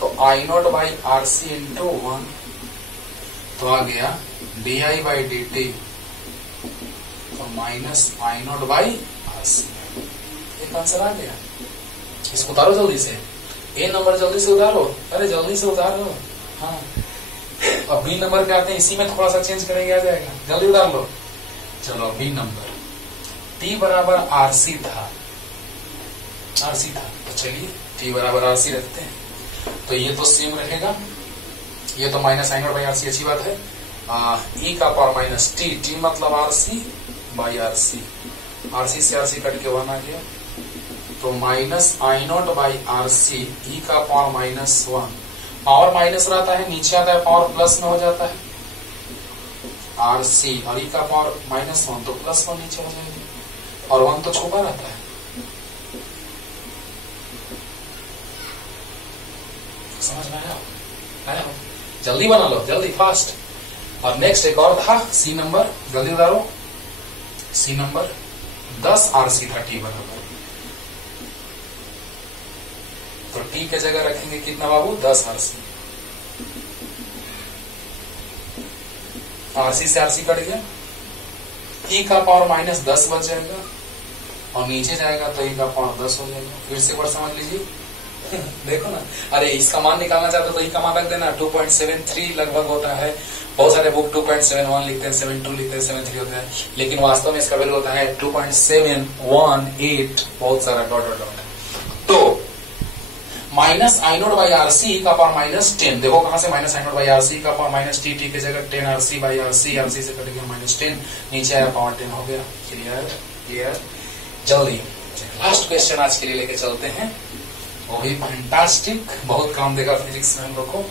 तो I0/RC इंटू 1, तो आ गया di/dt, तो -I0/RC। एक आंसर आ गया। इसको उतारो जल्दी से, ए नंबर जल्दी से उतारो, अरे जल्दी से उतारो। हाँ, अब बी नंबर पे आते हैं, इसी में थोड़ा सा चेंज करेंगे, आ जाएगा, जल्दी उतार लो। चलो बी नंबर, t बराबर RC था, तो चलिए t बराबर RC रखते हैं, तो ये तो सेम रहेगा, ये तो -I0/RC, अच्छी बात है। ई का पावर माइनस टी मतलब RC/RC, RC से RC कट के 1 आ गया, तो -I0/RC ई का पावर -1, पावर माइनस रहता है, नीचे आता है पावर प्लस में हो जाता है, RC और ई का पावर -1, तो +1 नीचे हो जाएगी, और 1 तो छुपा रहता है। समझ में आया? जल्दी बना लो, जल्दी फास्ट। और नेक्स्ट एक और था, सी नंबर, जल्दी उतारो। सी नंबर 10 RC था टी बराबर, तो टी के जगह रखेंगे कितना बाबू, 10 RC। RC से RC कट गया, ई का पावर -10 बच जाएगा, और नीचे जाएगा तो ई का पावर 10 हो जाएगा। फिर से एक बार समझ लीजिए देखो ना, अरे इसका मान निकालना चाहते हो तो ई का मान रख देना, 2.73 लगभग होता है। बहुत सारे बुक 2.71 लिखते हैं, 72 लिखते हैं, 73 होता है, लेकिन वास्तव में इसका वैल्यू होता है 2.718, बहुत सारा डॉट। तो -I0/RC का पावर -10, देखो कहां से -I0/RC का पावर -t, टी के जगह 10 RC/RC, RC से कट गया -10, नीचे आया पावर 10 हो गया। क्लियर? जल्दी लास्ट क्वेश्चन आज के लिए लेके चलते हैं, वो भी फैंटास्टिक, बहुत काम देगा फिजिक्स में हम लोग को।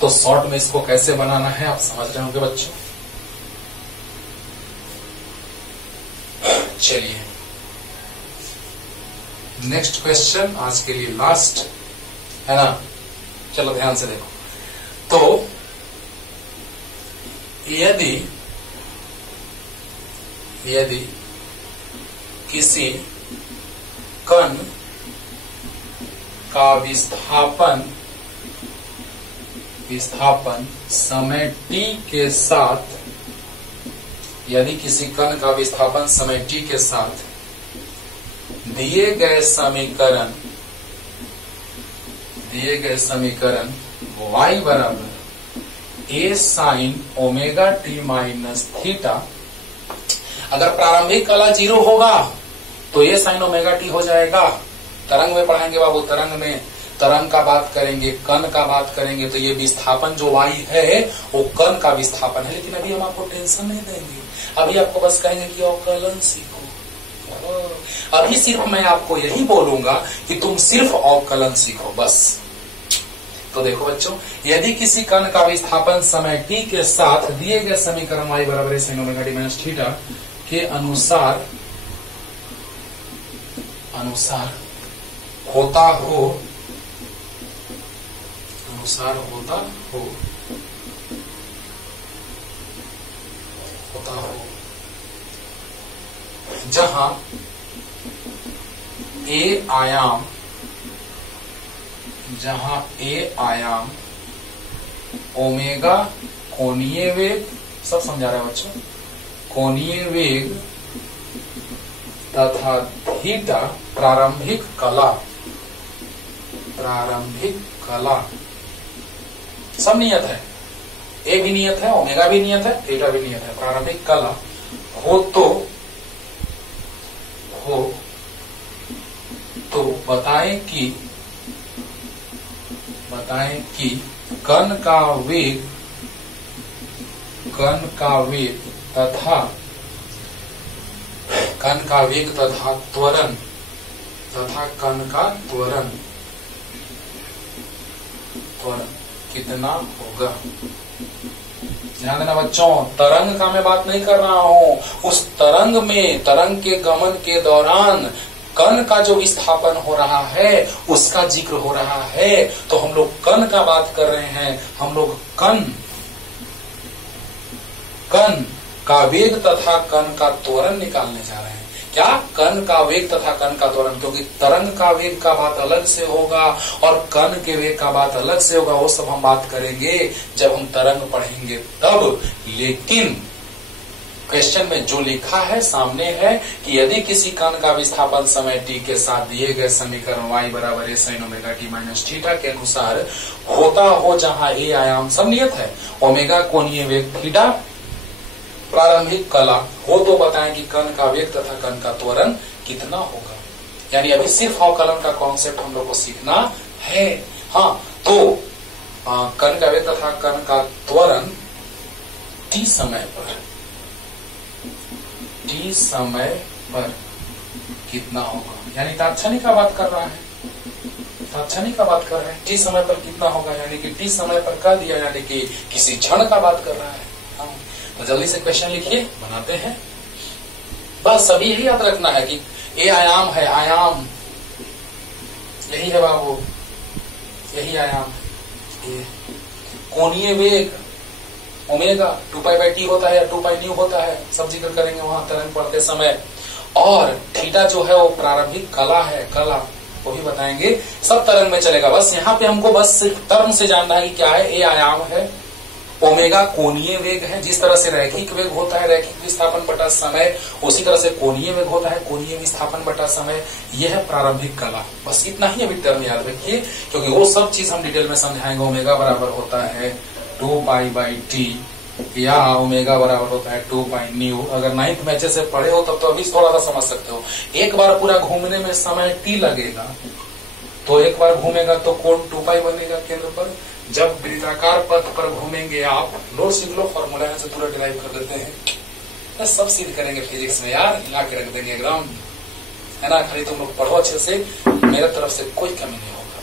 तो शॉर्ट में इसको कैसे बनाना है आप समझ रहे होंगे बच्चों। चलिए नेक्स्ट क्वेश्चन आज के लिए लास्ट है ना, चलो ध्यान से देखो। तो यदि किसी कण का विस्थापन समय t के साथ, यदि किसी कण का विस्थापन समय t के साथ दिए गए समीकरण y बराबर a sin omega t minus theta, अगर प्रारंभिक कला 0 होगा तो ये sin ओमेगा t हो जाएगा। तरंग में पढ़ाएंगे बाबू, तरंग का बात करेंगे, कण का बात करेंगे, तो ये विस्थापन जो y है वो कण का विस्थापन है। लेकिन अभी हम आपको टेंशन नहीं देंगे, अभी आपको बस कहेंगे कि अवकलन सीखो। अभी सिर्फ मैं आपको यही बोलूंगा कि तुम सिर्फ अवकलन सीखो बस। तो देखो बच्चों, यदि किसी कण का विस्थापन समय t के साथ दिए गए समीकरण y बराबर sin omega t minus theta के अनुसार होता हो, जहां a आयाम ओमेगा कोणीय वेग, सब समझा रहे हैं बच्चों, कोणीय वेग तथा थीटा प्रारंभिक कला सब नियत है, ए भी नियत है, ओमेगा भी नियत है, थीटा भी नियत है, प्रारंभिक कला हो तो बताएं कि कण का वेग तथा त्वरण कितना होगा। ध्यान देना बच्चों, तरंग का मैं बात नहीं कर रहा हूं, उस तरंग में, तरंग के गमन के दौरान कण का जो विस्थापन हो रहा है उसका जिक्र हो रहा है। तो हम लोग कण का बात कर रहे हैं, हम लोग कण का वेग तथा कण का त्वरण निकालने जा रहे हैं। क्या? कण का वेग तथा कण का त्वरण, क्योंकि तरंग का वेग का बात अलग से होगा और कण के वेग का बात अलग से होगा, वो सब हम बात करेंगे जब हम तरंग पढ़ेंगे तब। लेकिन क्वेश्चन में जो लिखा है सामने है कि यदि किसी कण का विस्थापन समय t के साथ दिए गए समीकरण y बराबर a sin omega t minus theta के अनुसार होता हो, जहां a आयाम सब नियत है, ओमेगा कोणीय वेग थीटा प्रारंभिक कला हो, तो बताएं कि कण का वेग तथा कण का त्वरण कितना होगा। यानी अभी सिर्फ अवकलन का कॉन्सेप्ट हम लोग को सीखना है। हाँ, तो कण का वेग तथा कण का त्वरण t समय पर कितना होगा, यानी तात्क्षणिक का बात कर रहा है, तात्क्षणिक का बात कर रहे हैं। t समय पर कितना होगा, यानी कि t समय पर कह दिया, यानी कि किसी क्षण का बात कर रहा है। तो जल्दी से क्वेश्चन लिखिए, बनाते हैं। बस सभी यही याद रखना है कि ए आयाम है, आयाम यही है बाबू, यही आयाम है। कोणीय वेग ओमेगा 2π/t होता है या 2π न्यू होता है, सब जिक्र करेंगे वहां तरंग पढ़ते समय। और थीटा जो है वो प्रारंभिक कला है, कला वो भी बताएंगे, सब तरंग में चलेगा। बस यहाँ पे हमको बस टर्म से जानना है कि क्या है। ए आयाम है, ओमेगा कोणीय वेग है, जिस तरह से रैखिक वेग होता है रैखिक विस्थापन बटा समय, उसी तरह से कोणीय वेग होता है कोणीय विस्थापन बटा समय। यह है प्रारंभिक कला। बस इतना ही अभी टर्म याद रखिए, क्योंकि वो सब चीज हम डिटेल में समझाएंगे। ओमेगा बराबर होता है 2π/t या ओमेगा बराबर होता है 2π न्यू। अगर 9th में अच्छे से पढ़े हो तब तो अभी थोड़ा सा समझ सकते हो। एक बार पूरा घूमने में समय t लगेगा, तो एक बार घूमेगा तो कोण 2π बनेगा केंद्र पर। जब वृत्ताकार पथ पर घूमेंगे आप, लोड सीख लो, फॉर्मूला है से पूरा डिराइव कर देते हैं, सब सीख करेंगे फिजिक्स में यार, हिला के रख देंगे ग्राउंड, है ना। खाली तुम लोग पढ़ो अच्छे से, मेरे तरफ से कोई कमी नहीं होगा।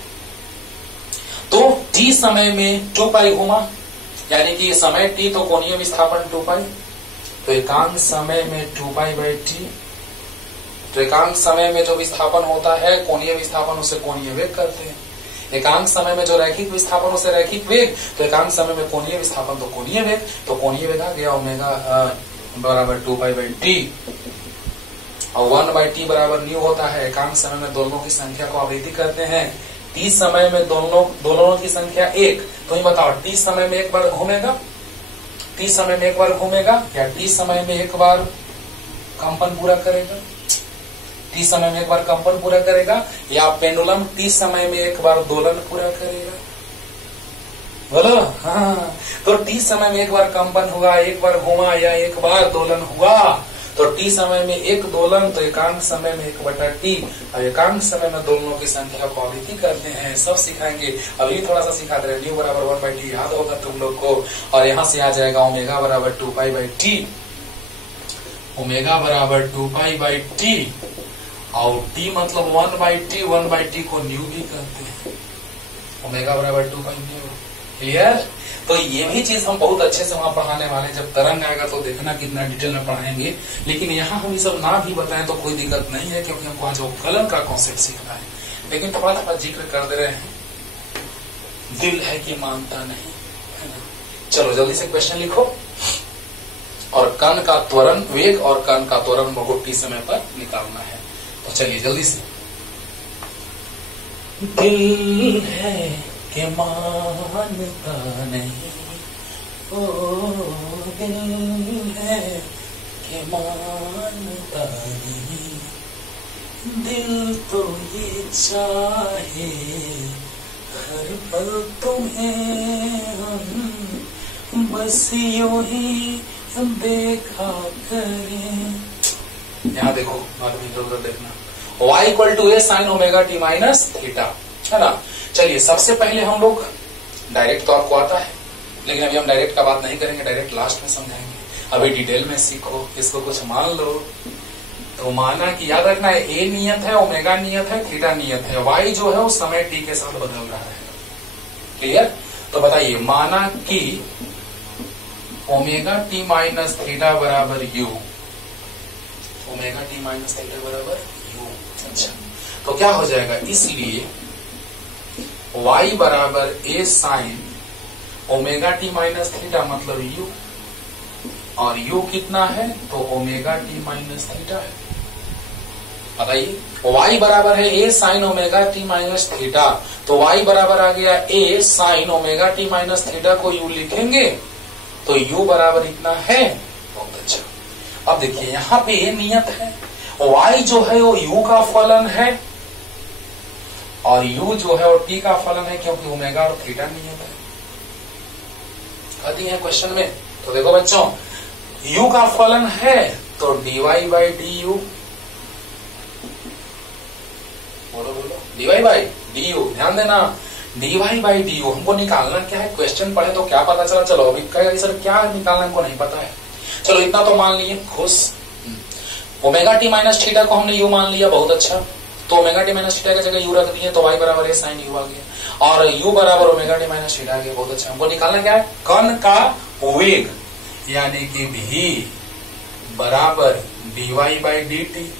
तो t समय में 2π घूमा, यानी कि समय t तो कोणीय विस्थापन 2π, तो एकांक समय में 2π/t, तो एकांक समय में जो विस्थापन होता है कोणीय विस्थापन, उसे कोणीय वेग करते हैं। एकांक समय में जो रैखिक विस्थापन उसे रैखिक वेग, तो एकांक समय में कोणीय विस्थापन तो कोणीय वेग, तो कोणीय वेग आ गया ओमेगा बराबर 2π/t और 1/t बराबर न्यू होता है। एकांक समय में दोलनों की संख्या को आवृत्ति करते हैं, t समय में दोलनों की संख्या 1। तो ये बताओ t समय में एक बार घूमेगा, t समय में एक बार घूमेगा या t समय में एक बार कंपन पूरा करेगा, t समय में एक बार कंपन पूरा करेगा, या पेंडुलम t समय में एक बार दोलन पूरा करेगा, बोलो। हाँ, तो t समय में एक बार कंपन हुआ, एक बार घूमा या एक बार दोलन हुआ, तो t समय में एक दोलन, तो एकांक समय में 1/t, और एकांक समय में दोलनों की संख्या को आवृत्ति करते हैं। सब सिखाएंगे, अभी थोड़ा सा सिखा दे रहे। न्यू बराबर 1/t याद होगा तुम लोग को, और यहाँ से आ जाएगा ओमेगा बराबर 2π/t, ओमेगा बराबर 2π/t, और t मतलब 1/t, 1/t को न्यू भी कहते हैं, ओमेगा बराबर 2π न्यू। क्लियर? तो ये भी चीज हम बहुत अच्छे से वहां पढ़ाने वाले हैं। जब तरंग आएगा तो देखना कितना डिटेल में पढ़ाएंगे, लेकिन यहाँ हम ये सब ना भी बताएं तो कोई दिक्कत नहीं है, क्योंकि हमको आज अवकलन का कॉन्सेप्ट सीखना है। लेकिन थोड़ा थोड़ा जिक्र कर दे रहे हैं, दिल है कि मानता नहीं, है ना। चलो जल्दी से क्वेश्चन लिखो। और कण का त्वरण वेग और कण का त्वरण को t समय पर निकालना है। तो चलिए जल्दी से। दिल है कि मानता नहीं, ओ दिल है कि मानता नहीं, दिल तो ये चाहे हर पल तुम्हें हम बस यूं ही देखा करें। यहाँ देखो, आदमी इधर उधर देखना। y = a sin omega t minus theta, है ना। चलिए सबसे पहले हम लोग डायरेक्ट तो आपको आता है, लेकिन अभी हम डायरेक्ट का बात नहीं करेंगे, डायरेक्ट लास्ट में समझाएंगे। अभी डिटेल में सीखो, इसको कुछ मान लो। तो माना कि याद रखना है a नियत है, ओमेगा नियत है, थीटा नियत है, y जो है वो समय t के साथ बदल रहा है। क्लियर? तो बताइए, माना कि ओमेगा टी माइनस थीटा बराबर you, omega t minus theta बराबर यू। अच्छा, तो क्या हो जाएगा, इसलिए y बराबर a sign omega t minus theta मतलब u, और u कितना है, तो ओमेगा टी माइनस थीटा है। बताइए, y बराबर है a sign omega t minus theta, तो y बराबर आ गया a sign omega t minus theta को u लिखेंगे तो u बराबर इतना है। बहुत अच्छा। अब देखिए यहां पे ये नियत है, y जो है वो u का फलन है और u जो है वो t का फलन है, क्योंकि ओमेगा और थीटा नियत है। कहती है क्वेश्चन में, तो देखो बच्चों, u का फलन है तो dy बाई डी यू, बोलो बोलो, dy बाई डी यू। ध्यान देना, dy बाई डी यू हमको निकालना क्या है, क्वेश्चन पढ़े तो क्या पता चला। चलो अभी कहेगा सर क्या निकालना हमको नहीं पता है, चलो इतना तो मान लिए खुश। ओमेगा टी माइनस थीटा को हमने यू मान लिया, बहुत अच्छा। तो ओमेगा टी माइनस थीटा की जगह यू रख दिए तो y बराबर ए साइन यू आ गया, और u बराबर ओमेगा टी माइनस थीटा आ गया। बहुत अच्छा। हमको निकालना क्या है, कण का वेग, यानी कि v बराबर dy by d T.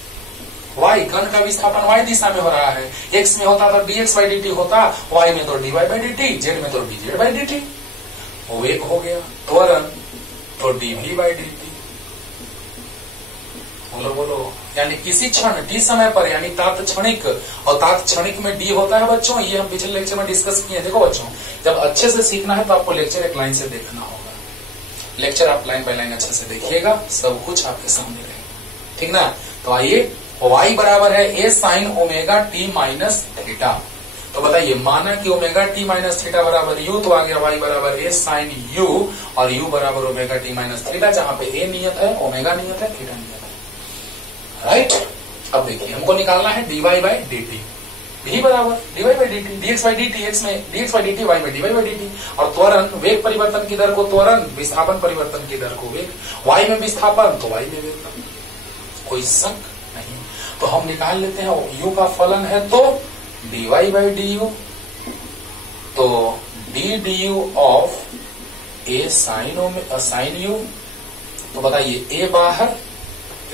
y कण का विस्थापन y दिशा में हो रहा है, x में होता तो dx बाई डी टी होता, y में तो dy by d T, z में तो dz बाई डी टी। वेग हो गया, त्वरण तो dv बाई डी टी। बोलो बोलो, यानी किसी क्षण टी समय पर, यानी तात्क्षणिक, और तात्क्षणिक में डी होता है बच्चों, ये हम पिछले लेक्चर में डिस्कस किए। देखो बच्चों, जब अच्छे से सीखना है तो आपको लेक्चर एक लाइन से देखना होगा। लेक्चर आप लाइन बाय लाइन अच्छे से देखिएगा, सब कुछ आपके सामने रहेगा, ठीक ना। तो आइए, y बराबर है a sign omega t minus theta. तो बताइए, माना कि ओमेगा टी माइनस थीटा बराबर u, तो आ गया y बराबर a साइन u, और u बराबर ओमेगा टी माइनस थीटा, जहां पे a नियत है, ओमेगा नियत है, थीटा नियत है। राइट। अब देखिए हमको निकालना है dy by d T, v बराबर dy by d T, dx by d T, x में dx by d T, y में dy बाई डी टी। और त्वरण, वेग परिवर्तन की दर को त्वरण, विस्थापन परिवर्तन की दर को वेग, y में विस्थापन तो y में वेग, कोई शक नहीं। तो हम निकाल लेते हैं, u का फलन है तो dy बाई डी यू, तो d d u of a sine u. तो बताइए, a बाहर,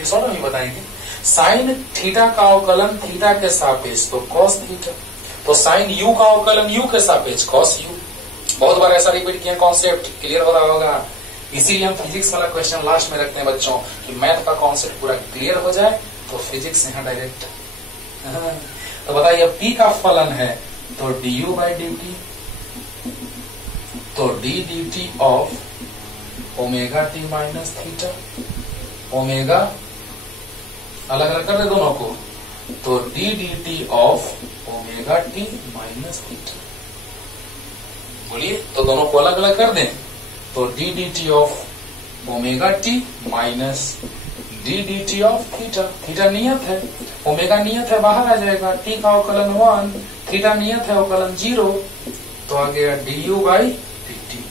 सॉरी नहीं बताएंगे, साइन थीटा का अवकलन थीटा के सापेक्ष तो कॉस थीटा, तो साइन यू का अवकलन यू के सापेक्ष कॉस यू। बहुत बार ऐसा रिपीट किया, कॉन्सेप्ट क्लियर हो रहा होगा। इसीलिए हम फिजिक्स वाला क्वेश्चन लास्ट में रखते हैं बच्चों, कि मैथ का कॉन्सेप्ट पूरा क्लियर हो जाए तो फिजिक्स यहाँ डायरेक्ट। तो बताइए, p का फलन है तो du बाई डी टी, तो d D T of omega t minus theta, omega अलग अलग कर दे दोनों को, तो d D T of omega t minus theta. बोलिए, तो दोनों को अलग अलग कर दें, तो d D T of omega t minus d D T of theta. Theta नियत है, ओमेगा नियत है, बाहर आ जाएगा, t का अवकलन 1, थीटा नियत है, अवकलन 0, तो आ गया du बाई डी टी।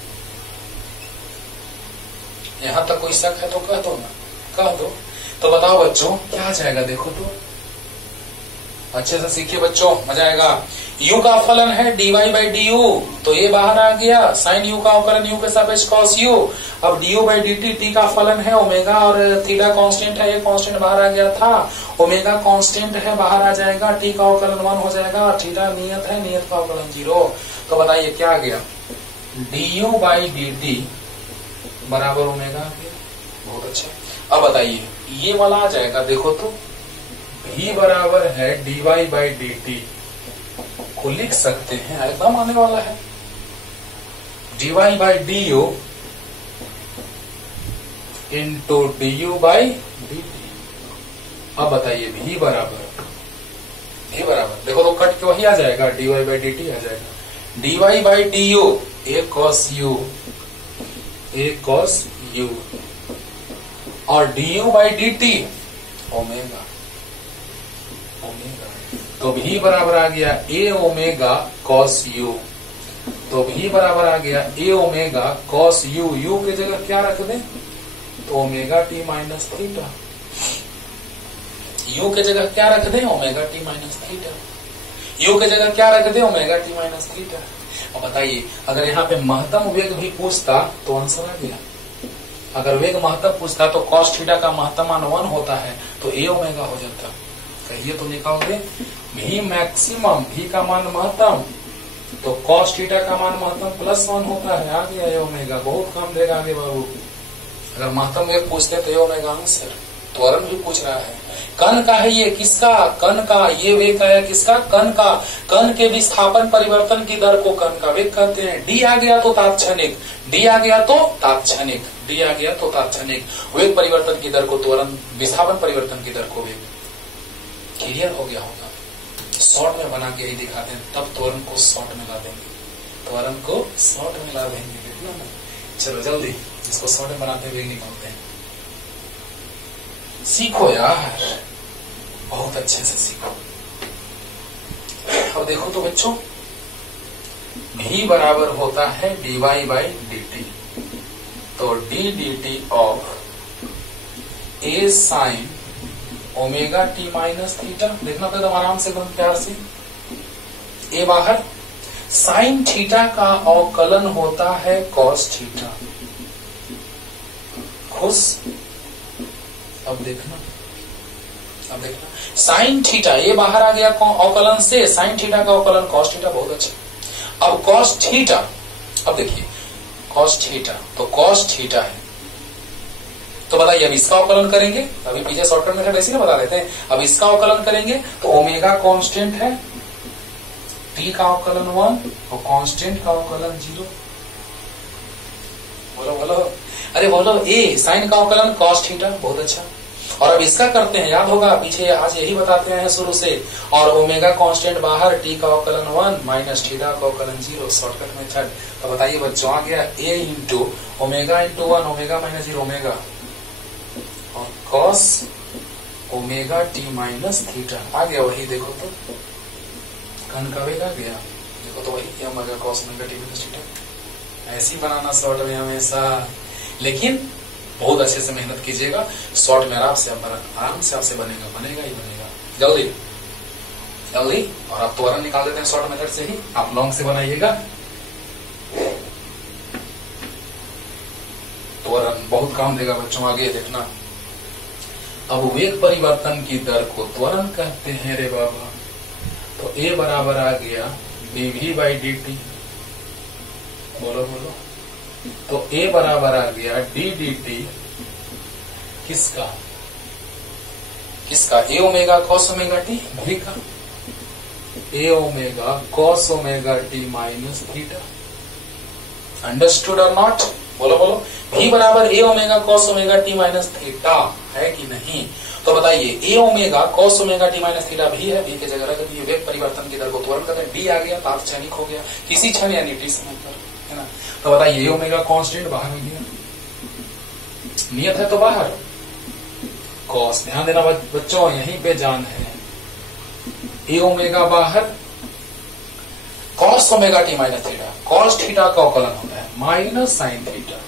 यहां तक कोई शक है तो कह दो ना, कह दो। तो बताओ बच्चों क्या आ जाएगा, देखो तो अच्छे से सीखिए बच्चों, मजा आएगा। u का फलन है dy बाई डी यू, तो ये बाहर आ गया, साइन u का अवकलन u के सापेक्ष cos u। अब du by d T, t का फलन है, ओमेगा और थीटा कांस्टेंट है, ये कांस्टेंट बाहर आ गया था, ओमेगा कांस्टेंट है, बाहर आ जाएगा, t का अवकलन 1 हो जाएगा, और थीटा नियत है, नियत का अवकलन 0। तो बताइए क्या आ गया, du बाई डी टी बराबर ओमेगा आ गया। बहुत अच्छा। अब बताइए, ये वाला आ जाएगा, देखो तो v बराबर है dy बाई डी टी को लिख सकते हैं, एकदम आने वाला है, dy by d you into D you by d T. अब बताइए, v बराबर देखो तो कट के वही आ जाएगा, dy बाई डी टी आ जाएगा, dy by d you a cos u, और du by d T omega. तो v बराबर आ गया a ओमेगा cos u, तो v बराबर आ गया a omega cos u, u की जगह क्या रख दें, तो omega t minus theta, u के जगह क्या रख दें, omega t minus theta, u के जगह क्या रख दें, ओमेगा टी माइनस थीटा। अब बताइए, अगर यहाँ पे महत्तम वेग भी पूछता तो आंसर आ गया, अगर वेग महत्तम पूछता तो कॉस थीटा का महत्तम मान 1 होता है तो ए ओमेगा हो जाता। कहिए तो निकाल दे, भी मैक्सिमम, भी का मान महत्तम, तो कॉस थीटा का मान महत्तम +1 होता है। आ गया ए ओमेगा, बहुत काम देगा आगे बाबू। अगर महत्तम वेग पूछते तो ए ओमेगा आंसर। त्वरण भी पूछ रहा है, कण का है ये, किसका, कण का, ये वेग का है किसका, कण का। कण के विस्थापन परिवर्तन की दर को कण का वेग कहते हैं। डी आ गया तो तात्क्षणिक, डी आ गया तो तात्क्षणिक, डी आ गया तो तात्क्षणिक। वेग परिवर्तन की दर को त्वरण, विस्थापन परिवर्तन की दर को वेग। क्लियर हो गया होगा। शॉर्ट में बना के ही दिखाते हैं, तब त्वरण को शॉर्ट में ला देंगे, त्वरण को शॉर्ट में ला देंगे। कितना ना, चलो जल्दी इसको शॉर्ट में बनाते हुए निकालते हैं। सीखो यार, बहुत अच्छे से सीखो। अब देखो तो बच्चों, v बराबर होता है dy बाई dt, तो d dt of a sine omega t minus theta. देखना तो आराम से एकदम प्यार से, a बाहर, साइन थीटा का अवकलन होता है कॉस थीटा। खुश। अब देखना, साइन थीटा, ये बाहर आ गया अवकलन से, साइन थीटा का अवकलन कॉस थीटा, बहुत अच्छा। अब कॉस थीटा, अब देखिए कॉस थीटा, तो कॉस थीटा है, तो बताइए अब इसका अवकलन करेंगे, अभी पीछे शॉर्टकट मेथड ऐसे ना बता देते हैं। अब इसका अवकलन करेंगे तो ओमेगा कांस्टेंट है, टी का अवकलन 1 और कांस्टेंट का अवकलन 0। बोलो बोलो, अरे बोलो, ए साइन का अवकलन कॉस थीटा, बहुत अच्छा। और अब इसका करते हैं, याद होगा पीछे आज यही बताते हैं शुरू से। और ओमेगा कांस्टेंट बाहर, टी का अवकलन 1 माइनस थीटा का अवकलन 0, शॉर्टकट मेथड। तो बताइए बच्चों, आ गया a into omega into 1, omega minus 0 omega, और cos omega t minus theta आ गया। वही देखो तो कण का वेग आ गया, देखो तो वही omega cos omega t minus theta. ऐसी बनाना शॉर्ट में हमेशा, लेकिन बहुत अच्छे से मेहनत कीजिएगा। शॉर्ट में आराम से आपसे बनेगा ही बनेगा। जल्दी जल्दी। और आप त्वरण निकाल देते हैं शॉर्ट मेथड से ही, आप लॉन्ग से बनाइएगा। त्वरण बहुत काम देगा बच्चों, आगे देखना। अब वेग परिवर्तन की दर को त्वरण कहते हैं रे बाबा। तो ए बराबर आ गया dv बाई dt। बोलो बोलो, तो a बराबर आ गया d dt किसका, किसका, a omega cos omega T, भी का a omega cos omega t minus theta. Understood और नॉट? बोलो बोलो, v बराबर a omega cos omega t minus theta है कि नहीं? तो बताइए, a omega cos omega t minus theta भी है, v की जगह रख दिए। वेग परिवर्तन की दर को त्वरण करते हैं, d आ गया, तात्क्षणिक हो गया, किसी क्षण यानी t समय पर, है ना। तो बताइए, ओमेगा कांस्टेंट बाहर हो गया, नियत है तो बाहर, कॉस, ध्यान देना बच्चों, यहीं पे जान है। ए ओमेगा बाहर, cos omega t minus theta, cos theta का अवकलन होता है माइनस साइन थीटा।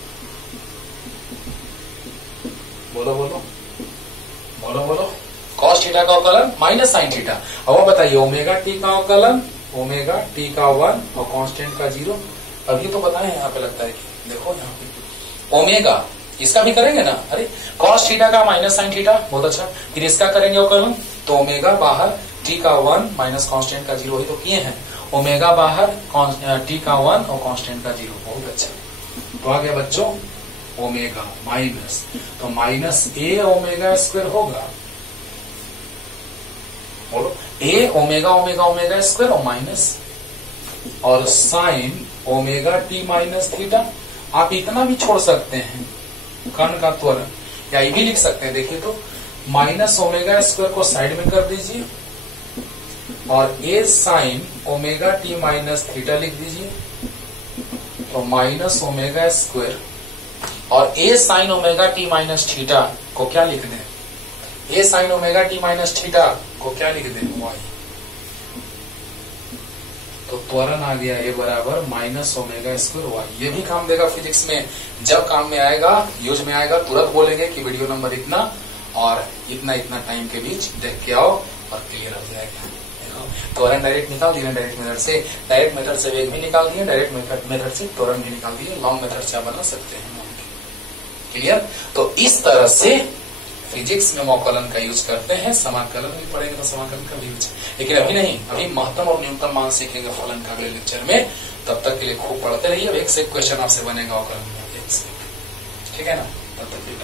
बोलो बोलो बोलो बोलो, कॉस थीटा का अवकलन माइनस साइन थीटा। अब बताइए, ओमेगा टी का अवकलन, ओमेगा टी का 1 और कांस्टेंट का 0। अभी तो बताए यहाँ पे, लगता है कि देखो यहाँ पे ओमेगा, इसका भी करेंगे ना। अरे कॉस थीटा का माइनस साइन थीटा, बहुत अच्छा। फिर इसका करेंगे अवकलन, तो ओमेगा बाहर, टी का 1 माइनस कांस्टेंट का 0, ही तो किए हैं। ओमेगा बाहर, टी का 1 और कांस्टेंट का 0, बहुत अच्छा। तो आ गया बच्चों ओमेगा माइनस, तो माइनस ए ओमेगा स्क्वायर होगा। बोलो, ए ओमेगा ओमेगा ओमेगा स्क्वायर और माइनस, और sign omega t minus theta. आप इतना भी छोड़ सकते हैं, कण का त्वरण, या ये भी लिख सकते हैं। देखिए तो माइनस ओमेगा स्क्वायर को साइड में कर दीजिए, और A sine omega t minus theta लिख दीजिए। तो माइनस ओमेगा स्क्वायर और A sine omega t minus theta को क्या लिख दें, A sine omega t minus theta को क्या लिख दें, वाई। तो त्वरण आ गया ए बराबर माइनस ओमेगा स्क्वायर वाई। ये भी काम देगा फिजिक्स में, जब काम में आएगा, यूज में आएगा, तुरंत बोलेंगे कि वीडियो नंबर इतना और इतना इतना टाइम के बीच देख के आओ और क्लियर हो जाएगा। देखो, त्वरण डायरेक्ट निकाल दिए, डायरेक्ट मेथड से, डायरेक्ट मेथड से वेग भी निकाल दिए, डायरेक्ट मेथड से त्वरण भी निकाल दिए। लॉन्ग मेथड से आप बना सकते हैं। क्लियर। तो इस तरह से फिजिक्स में मौकलन का यूज करते हैं। समाकलन भी पढ़ेंगे तो समाकलन का भी यूज, लेकिन अभी नहीं, अभी महत्तम और न्यूनतम मान सीखेंगे फलन का अगले लेक्चर में। तब तक के लिए खूब पढ़ते रहिए। अब एक से एक क्वेश्चन आपसे बनेगा अवकलन में, एक से, ठीक है ना। तब तक के लिए